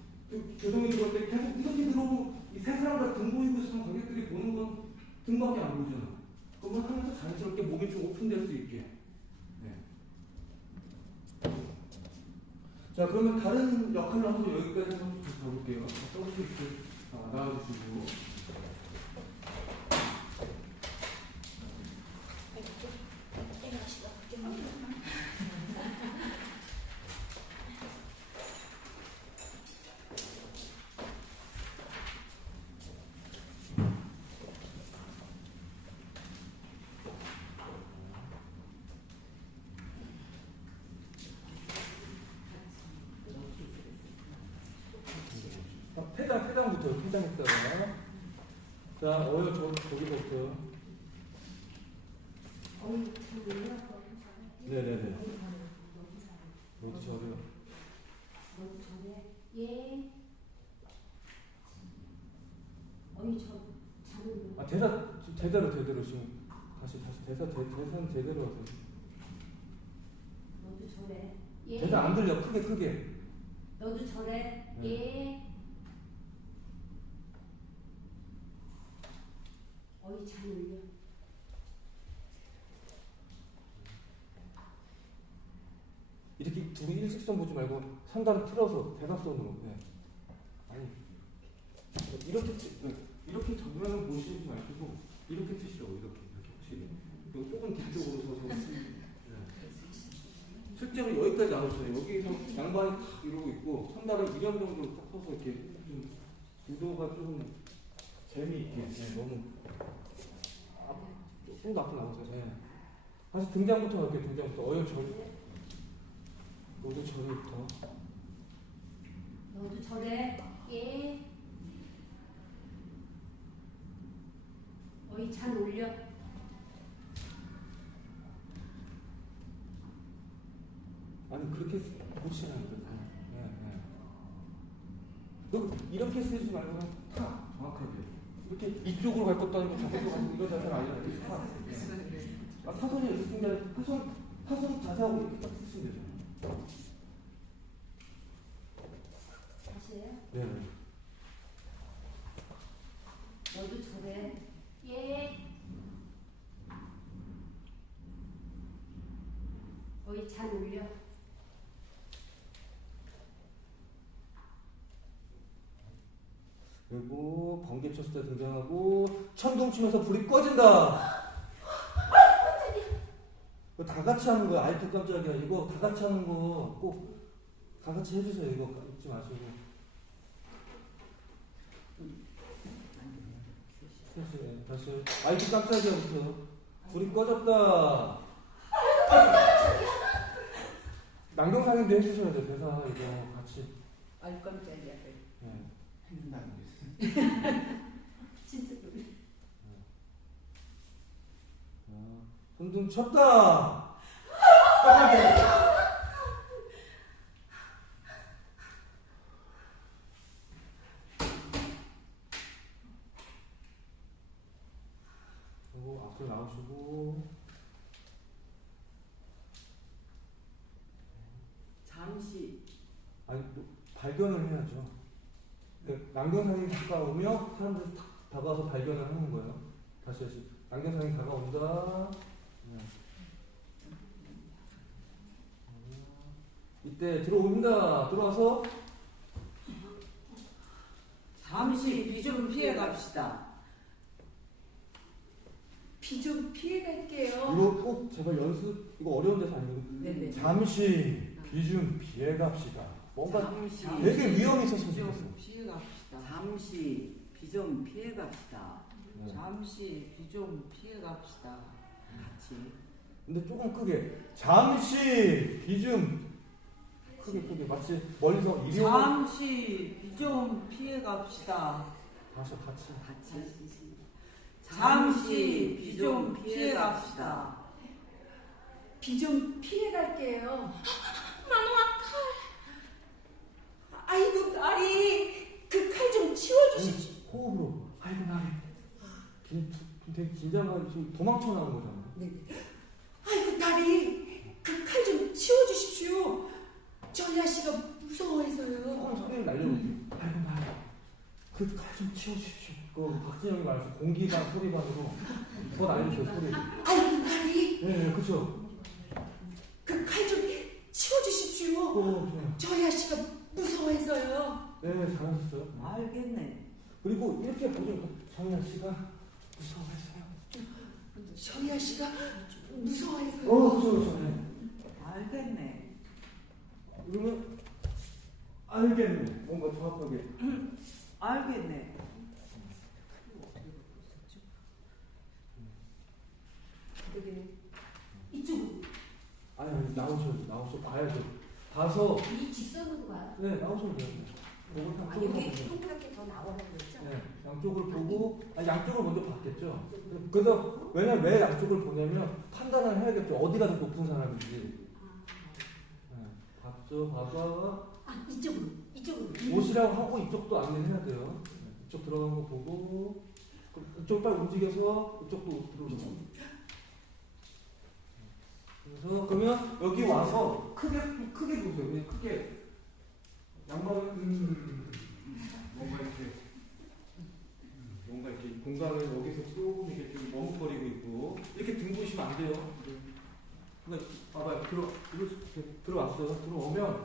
교동이 들어올 때 계속 이렇게 들어오고 이 세 사람 다 등 보이고 있으면 관객들이 보는 건 등밖에 안 보이잖아. 그걸 하면서 자연스럽게 몸이 좀 오픈될 수 있게. 네. 자 그러면 다른 역할을 한번 여기까지 한번 가볼게요. 서브스위트 나와주시고. 하세요. 포장했다가. 자, 저기부터. 네네네. 모두 저래요. 너도 저래. 예. 어이 자는 아, 대사 제대로 지금 다시 대사는 제대로 하세요. 너도 저래. 예. 대사 안 들려. 크게. 너도 저래. 네. 예. 어이 잘 울려. 이렇게 둘이 일직선 보지 말고 상단을 틀어서 대각선으로. 네. 아니 이렇게 정면을 보시지 마시고 이렇게 트시라고 이렇게 확실히. 그리고 조금 뒤쪽으로 서서. 네. 실제로 여기까지 나오셨어요. 여기서 양반이 탁 이러고 있고 상단은 이런 정도로 딱 서서 이렇게 좀 구도가 좀 재미있게. 네, 너무 좀 앞으로 나오세요. 네. 다시 등장부터 할게요. 등장부터. 너도 저리부터. 너도 저래. 예. 어이 잘 울려. 아니 그렇게 고치라는 거야. 네. 너 이렇게 쓰지 말고 타 정확하게. 이렇게 이쪽으로 갈 것도 아니고 저쪽으로 가고 이런 자세는 아니라 이렇게 타. 네. 아, 타선이 이렇게 쓴 게 아니라 타선 자세하고 이렇게 딱 쓰시면 되잖아요. 다시 해요. 네. 너도 저래. 예. 어이 잘 울려. 그리고 번개 쳤을 때 등장하고 천둥 치면서 불이 꺼진다. 이거 다 같이 하는 거야. 아이고 깜짝이야. 이거 다 같이 하는 거 꼭 다 같이 해주세요. 이거 잊지 마시고. 다시. 아이고 깜짝이야부터. 불이 꺼졌다. 남경상님도 해주셔야 돼. 대사 이거 같이. 아이 깜짝이야. 네. 진짜 울려. 손등 쳤다. 그리고 앞으로 나오시고 잠시 아니 발견을 해야죠. 남경상이 다가오며 사람들이 탁 다가와서 발견을 하는 거예요. 다시 남경상이 다가온다. 이때 들어옵니다. 들어와서 잠시 비 좀 피해 갑시다. 비 좀 피해 갈게요. 이거 꼭 제발 연습. 이거 어려운 데서 아니거든요. 네네. 잠시 비 좀 피해 갑시다. 뭔가 잠시 되게 위험이 있었으면 비 좀 좋겠어요. 피해 갑시다. 잠시 비 좀 피해 갑시다. 네. 잠시 비 좀 피해 갑시다. 같이. 근데 조금 크게 잠시 비 좀 크게 마치 멀리서 이리 오는 잠시 비 좀 피해 갑시다. 다시 같이. 잠시 비 좀 피해 갑시다. 비 좀 피해 갈게요. 마누아 칼. 아이고 나리 그 칼 좀 치워주십시오. 호흡으로 아이고 나리 되게 긴장하고 지금 도망쳐 나온 거잖아. 네네. 아이고 나리 그 칼 좀 치워주십시오. 저희 아씨가 무서워해서요. 조금 소리를 날려볼게요. 아이고 나리 그 칼 좀 치워주십시오. 그 박진영이 말해서 공기반 소리반으로 더 날려주세요. 소리. 아이고 나리 네 그쵸. 그 칼 좀 치워주십시오. 좋아요. 저희 아씨가 무서워해서요. 네 잘하셨어요. 알겠네. 그리고 이렇게 보니까 정현 씨가 무서워했어요. 저희 아씨가 무서워해서요. 그렇죠. 네. 알겠네. 그러면 알겠네. 뭔가 정확하게. 알겠네. 이쪽으로. 아니 나오셔 봐야죠. 봐서 이 직선으로 가요. 네 나오셔도 돼요. 보고 아, 여기 동그랗게 더 나오라고 그랬죠? 네, 양쪽을 보고 양쪽을 먼저 봤겠죠. 그래서 왜 양쪽을 보냐면 판단을 해야겠죠. 어디가 더 높은 사람인지. 네, 봤죠. 봐봐. 아, 이쪽으로. 옷이라고 하고 이쪽도 안내를 해야 돼요. 네, 이쪽 들어간 거 보고 이쪽 빨리 움직여서 이쪽도 들어오죠. 그래서 그러면 여기 와서 크게 보세요. 그냥 크게 양말을 뭔가 이렇게 공간을 여기서 조금 이렇게 좀 머뭇거리고 있고 이렇게 등 보시면 안 돼요. 그러니까 봐봐요. 들어왔어요. 들어오면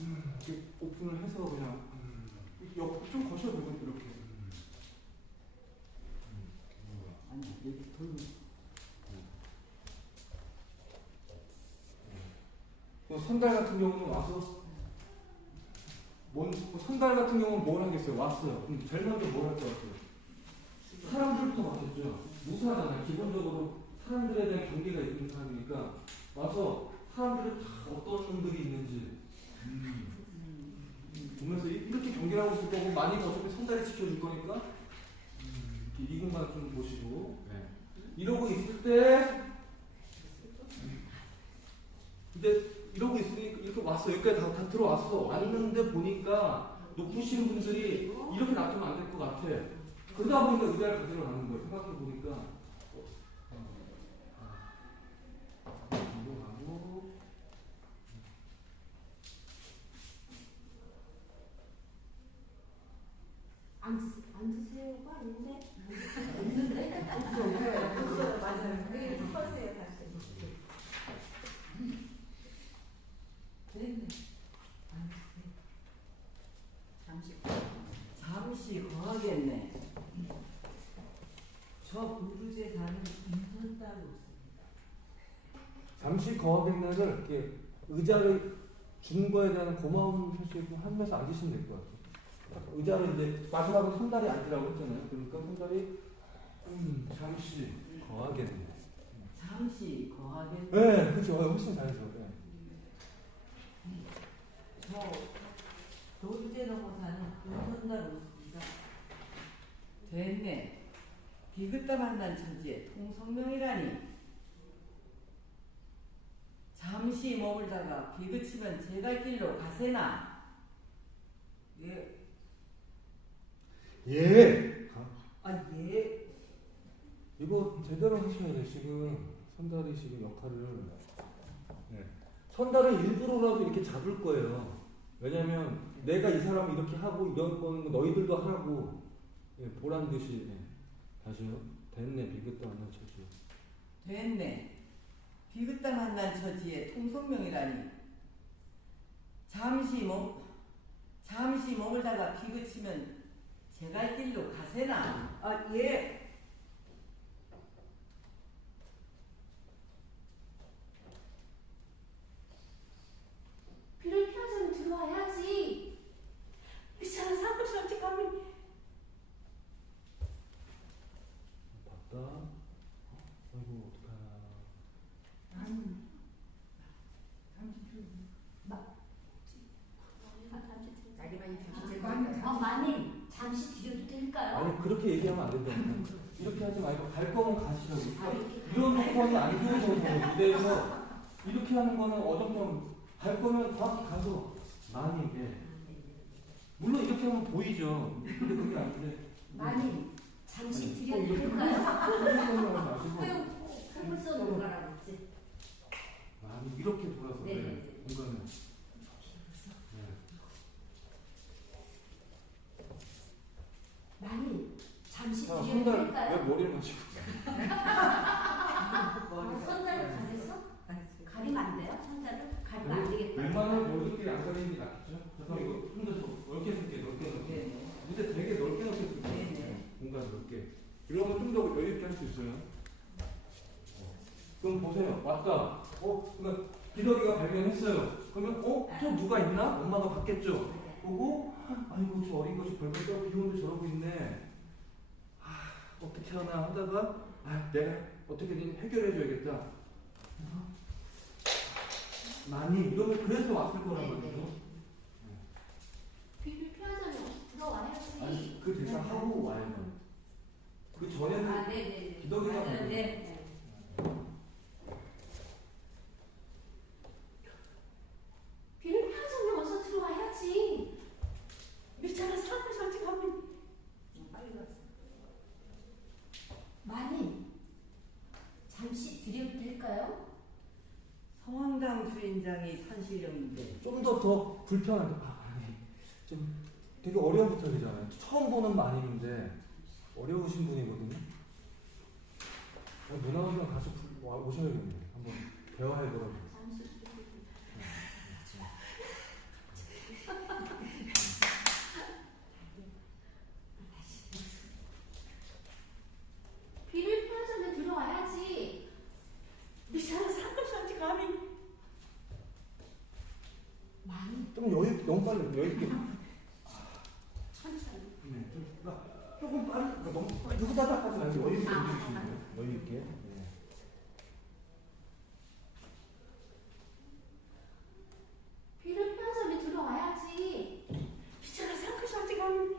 이렇게 오픈을 해서 그냥 좀 거셔도 되고 이렇게. 아니 이렇게 돌고. 선달 같은 경우는 와서 선달 같은 경우는 뭘 하겠어요? 왔어요. 그럼 제일 먼저 뭘 할 것 같아요? 사람들부터 왔겠죠. 무사잖아요. 기본적으로 사람들에 대한 경계가 있는 사람이니까 와서 사람들이 다 어떤 놈들이 있는지 보면서 이렇게 경계를 하고 있을 거고 많이 어차피 선달이 지켜줄 거니까 이렇게 이 공간 좀 보시고 이러고 있을 때 근데 이러고 있으니까 이렇게 왔어. 여기까지 다 들어왔어. 왔는데 보니까 높으신 분들이 이렇게 놔두면 안 될 것 같아. 그러다 보니까 의자를 가지러 가는 거예요. 생각해 보니까. 가고. 앉으세요가 아닌데? 없는데? 없어요. 맞아요. 네, 서세요, 다시. 잠시 거하겠네. 저 부르제 사는 인선 따로 없습니다. 잠시 거하겠네를 이렇게 의자를 준 거에 대한 고마운 표시를 하면서 앉으시면 될 것 같아요. 의자를 이제 마지막으로 손다리 앉으라고 했잖아요. 그러니까 손다리 잠시 거하겠네. 잠시 거하겠네. 네, 그렇죠. 훨씬 잘해서. 네. 저 돌제 넘어 사는 인선 따로 없습니다. 됐네. 비긋다 만난 처지에 통성명이라니. 잠시 머물다가 비그치면 제 갈 길로 가세나. 예. 예. 예. 이거 제대로 하셔야 돼. 지금 선달이 지금 역할을. 네. 선달은 일부러라도 이렇게 잡을 거예요. 왜냐면 내가 이 사람을 이렇게 하고 이런 거는 너희들도 하라고 보란 듯이. 네. 다시요. 됐네. 비긋다 만난 처지. 됐네. 비긋다 만난 처지에 통성명이라니. 잠시 머물다가 비그치면 제 갈 길로 가세나. 예. 비를 피하자면 들어와야지. 저는 사무실 어떻게 가면 봤다. 아이고 어떡하나. 마님 잠시 뒤져도 될까요? 아니 그렇게 얘기하면 안 된다니까. 이렇게 하지 말고 갈 거면 가시라고. 이런 조건이 안 좋은 무대에서 이렇게 하는 거는 어정쩡. 갈 거면 정확히 가서 많이 물론 이렇게 하면 보이죠. 근데 그게 아닌데. 마님 잠시 뒤져도 이렇게 될까요? 마시고 흙물선으로 가라고 했지. 많이 이렇게 돌아서 네. 공간을. 마님 잠시 자, 뒤져도 손달 왜 될까요? 머리를 마시고? 손달을 가렸어? 가리면 안 돼요? 손달을? 가리면 안 되겠다. 웬만하면 머리끼리 안 가리는 게 낫겠죠? 그래서 이거 좀 더 넓게 쓸게, 넓게 넣게. 네네. 무대 되게 넓게 넣게 쓸게. 네네. 공간 넓게. 이러면 좀 더 여유 있게 할 수 있어요. 그럼 보세요. 왔다. 그러니까 기덕이가 발견했어요. 그러면 또 누가 있나? 엄마가 봤겠죠. 보고 아이고 저 어린 것이 벌벌 떠 비오는데 저러고 있네. 어떻게 하나 하다가 내가 어떻게든 해결해줘야겠다. 많이 이러면 그래서 왔을 거란 말이죠. 네. 비를 파전에 어서 들어와야지. 미쳐라 사고 설치 가면 빨리 갔어. 마님 잠시 드려도 될까요? 성황당 주인장이 산신령인데 좀 더 불편하게 아니 좀 되게 어려운 부탁이잖아요. 처음 보는 마님인데 어려우신 분이거든요. 누나분이랑 같이 오셔야겠네요. 한번 대화해보라고. 잠시 비를 파전에 들어와야지. 미쳐라 사고 설치 가면 마님 좀 너무 빨리 여유 있게. 천천히. 네, 조금 빨리 너무 후다닥하지 말고 여유 있게 해주시면 돼요. 여유 있게. 네. 비를 파전에 들어와야지. 미쳐라 사고 설치 가면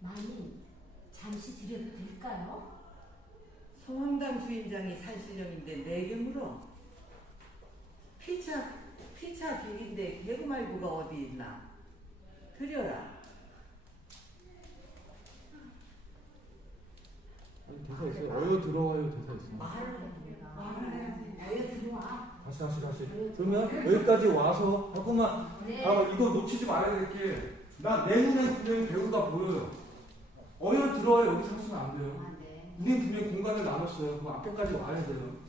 마님 잠시 드려도 될까요? 성황당 주인장이 산신령인데 내gem으로 피차 비인데 개구말부가 어디 있나 드려라. 아니, 대사 있어요. 어여 들어와요. 대사 있어요. 말을 해야지. 어여 들어와. 다시. 그러면 여기까지 와서 하고만 네. 이거 놓치지 말아야 될 게 나 내 눈에 분명히 배우가 보여요. 어여 들어와요. 여기 서시면 안 돼요. 아, 네. 우린 분명히 공간을 나눴어요. 그럼 앞에까지 와야 돼요.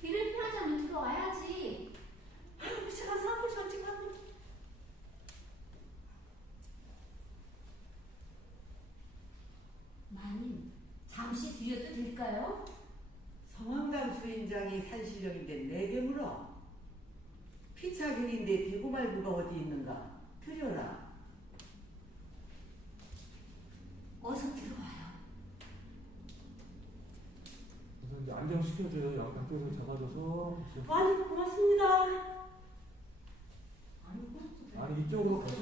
비를 피하자면 들어와야지. 아유, 미쳐라 사고 설치 가면 마님 잠시 드려도 될까요? 성황당 주인장이 산신령인데 내gem으로 피차경인데 대구말부가 어디 있는가 드려라. 어서 들어와요. 그래서 이제 안정시켜줘요. 양쪽으로 잡아줘서. 마님 고맙습니다. 아니 이쪽으로 가서.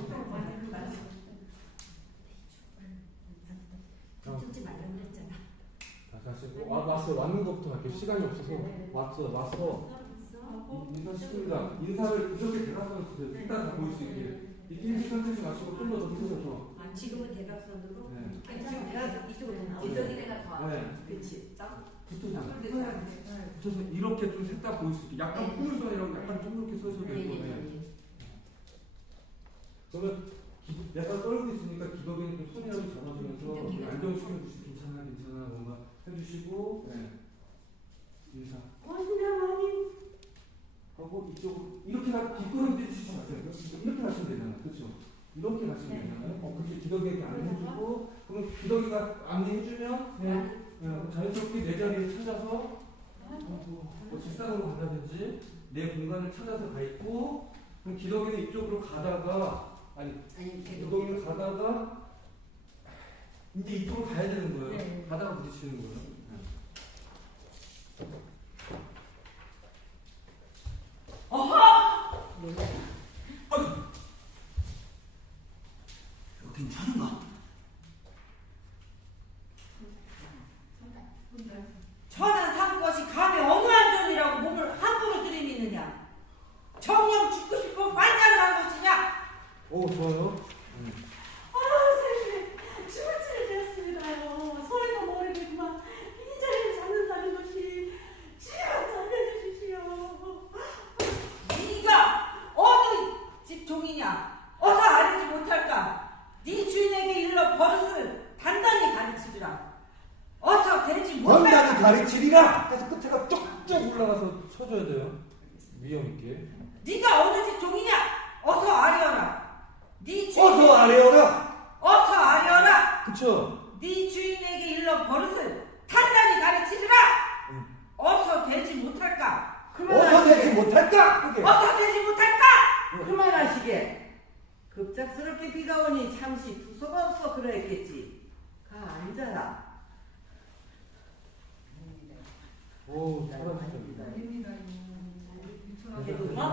쫓지 말라고 그랬잖아. 다시 왔어. 왔는 것부터 할게요. 시간이 없어서 왔어. 인사시킵니다. 인사를 이렇게 대각선으로 주세요. 일단 다 보일 수 있게. 일찍 선택지 마시고 좀 더 밑에서. 지금은 대각선으로. 네. 괜찮아. 이쪽으로 더. 이쪽이 내가 더. 네. 그렇지. 붙어서 이렇게 좀 셋 다 보일 수 있게. 약간 포물선이라고 약간 좀 이렇게 서셔도 되고. 네. 그러면 약간 떨고 있으니까 기덕이는 좀 손이라도 잡아주면서 안정시켜 주시고 괜찮아 뭔가 해주시고. 네. 인사. 고맙습니다 마님. 하고 이쪽으로 이렇게 뒷걸음 떼주시지 마세요. 이렇게 하시면 되잖아요. 그렇죠? 이렇게 하시면 되잖아요. 그렇게 기덕이에게 안내해주고 그러면 기덕이가 안내해주면 자연스럽게 내 자리에 찾아서 뭐 직선으로 간다든지 내 공간을 찾아서 가 있고 그럼 기덕이는 이쪽으로 가다가 기덕이는 가다가 이제 이쪽으로 가야 되는 거예요. 네. 가다가 부딪히는 거예요. 괜찮은가? 천안 산것이 감히 어느 한전이라고 몸을 함부로 들이미느냐? 정녕 죽고 싶어 반찬을 한 것이냐? 오 좋아요. 선생님 주문치를 되었습니다요. 소리도 모르겠지만 이 자리를 잡는다는 것이 제발 살려주십시오. 네가 어느 집 종이냐? 어서 알지 못할까? 네 주인에게 일러 버릇을 단단히 가르치리라. 어서 되지 못할까? 단단히 가르치리라. 그래서 끝에가 쭉쭉 올라가서 쳐줘야 돼요. 위험 있게. 네가 어느 집 종이냐? 어서 아뢰어라. 네 주인 어서 아래어라. 어서 아뢰어라. 그쵸? 네 주인에게 일러 버릇을 단단히 가르치리라. 어서 되지 못할까? 어서 되지 못할까? 그게. 어서 되지 못할까? 그만하시게. 급작스럽게 비가 오니 잠시 두서가 없어 그러했겠지. 가 앉아라. 오 잘하셨습니다. 아닙니다. 어?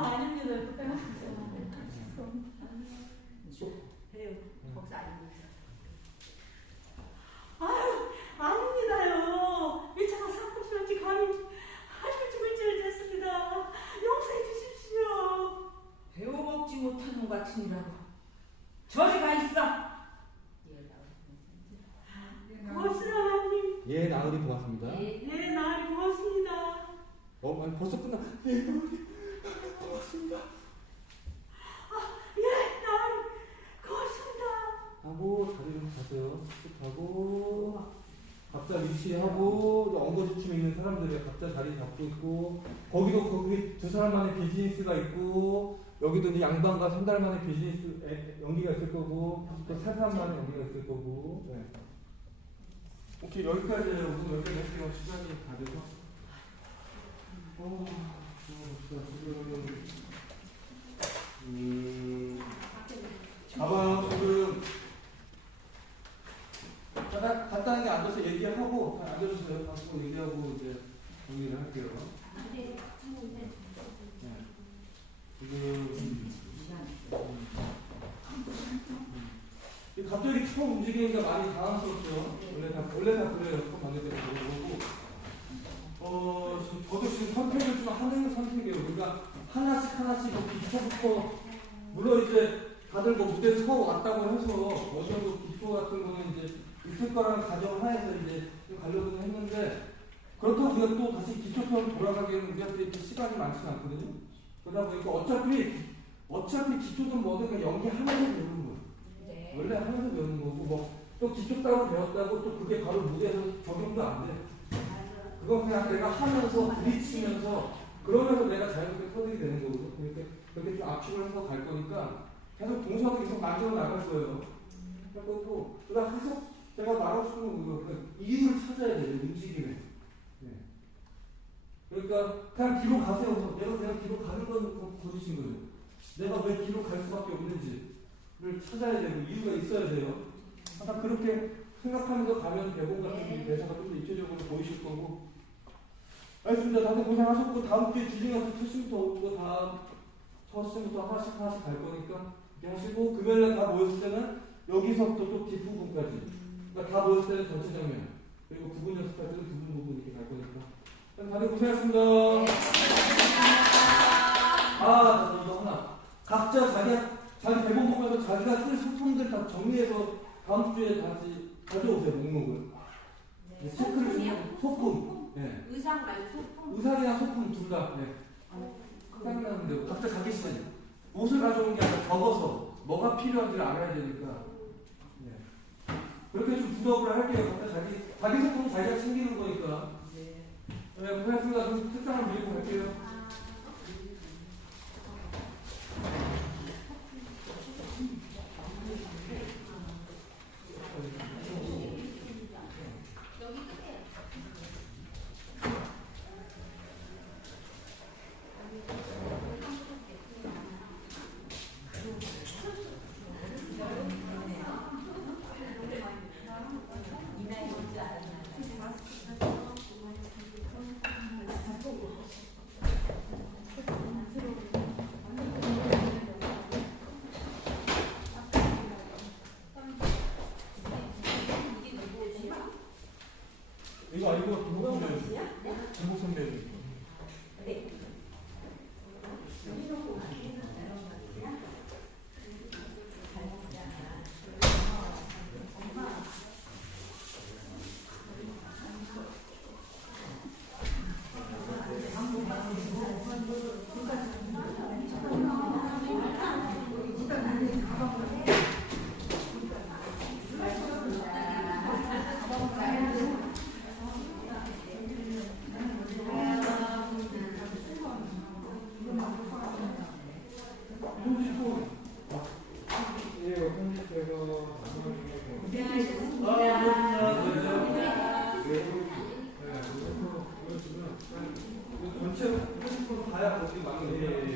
예, 나으리 고맙습니다. 네, 나으리 고맙습니다. 아니, 벌써 끝나. 예, 나으리 고맙습니다. 예, 나으리 고맙습니다. 하고 자리 좀 가세요. 쓱 하고 각자 위치하고 엉거주춤 있는 사람들이 각자 자리 잡고 있고 거기 두 사람만의 비즈니스가 있고 여기도 이제 양반과 3달 만에 비즈니스 연기가 있을 거고 또 4사람만의 연기가 있을 거고. 네. 오케이, 여기까지 우선 여기까지 할게요. 시간이 다 돼서. 지금 봐봐요. 지금 간단하게 앉아서 얘기하고 앉아주세요. 가지고 얘기하고 이제 정리를 할게요. 네. 지금 갑자기 처음 움직이니까 많이 당황스럽죠. 원래 다 그래요. 처음 만들 때는 그런 거고. 저도 지금 선택을 좀 하는 선택이에요. 그러니까 하나씩 뭐 기초부터 물론 이제 다들 뭐 무대 서 왔다고 해서 어느 정도 기초 같은 거는 이제 있을 거라는 가정 하에서 이제 좀 가려고 했는데 그렇다고 우리가 또 다시 기초편 돌아가기에는 우리한테 이렇게 시간이 많지는 않거든요. 그러다 보니까 어차피 기초든 뭐든 그냥 연기하면서 배우는 거예요. 네. 원래 하면서 배우는 거고 뭐 또 기초 따로 배웠다고 또 그게 바로 무대에서 적용도 안 돼. 그건 그냥 내가 하면서 부딪히면서 그러면서 내가 자연스럽게 터득이 되는 거거든요. 그렇게 좀 압축을 해서 갈 거니까 계속 동서도 계속 만들어 나갈 거예요. 할 거고 그다음 계속 제가 말하고 싶은 건 그거 이유를 찾아야 돼요. 움직임에. 네. 그러니까 그냥 뒤로 가세요. 내가 그냥 뒤로 가는 건 거짓인 거예요. 내가 왜 뒤로 갈 수밖에 없는지를 찾아야 되고 이유가 있어야 돼요. 항상 그렇게 생각하면서 가면 대본 같은 대사가 좀 더 입체적으로 보이실 거고. 알겠습니다. 다들 고생하셨고 다음 주에 주중에서 첫 시부터 오고 다음 첫 시부터 하나씩 갈 거니까 이렇게 하시고 금요일날 다 모였을 때는 여기서부터 또 뒷부분까지 그러니까 다 모였을 때는 전체 장면 그리고 구분 연습할 때는 부분 이렇게 갈 거니까 다들 고생하셨습니다. 이거 하나 각자 자기 대본 보면서 자기가 쓸 소품들 다 정리해서 다음 주에 다시 가져오세요. 목록을. 네. 소품. 네. 의상 말고 소품. 의상이랑 소품 둘 다. 네. 생각나는데 각자 자기 시간이 옷을 가져오는 게 아니라 적어서 뭐가 필요한지를 알아야 되니까. 네. 그렇게 좀 분업을 할게요. 각자 자기 소품은 자기가 챙기는 거니까. 네. 고생했습니다. 그럼 책상을 밀고 갈게요. 이거 김복 선배님. 네. 전체로 80% 다야 거기 맞는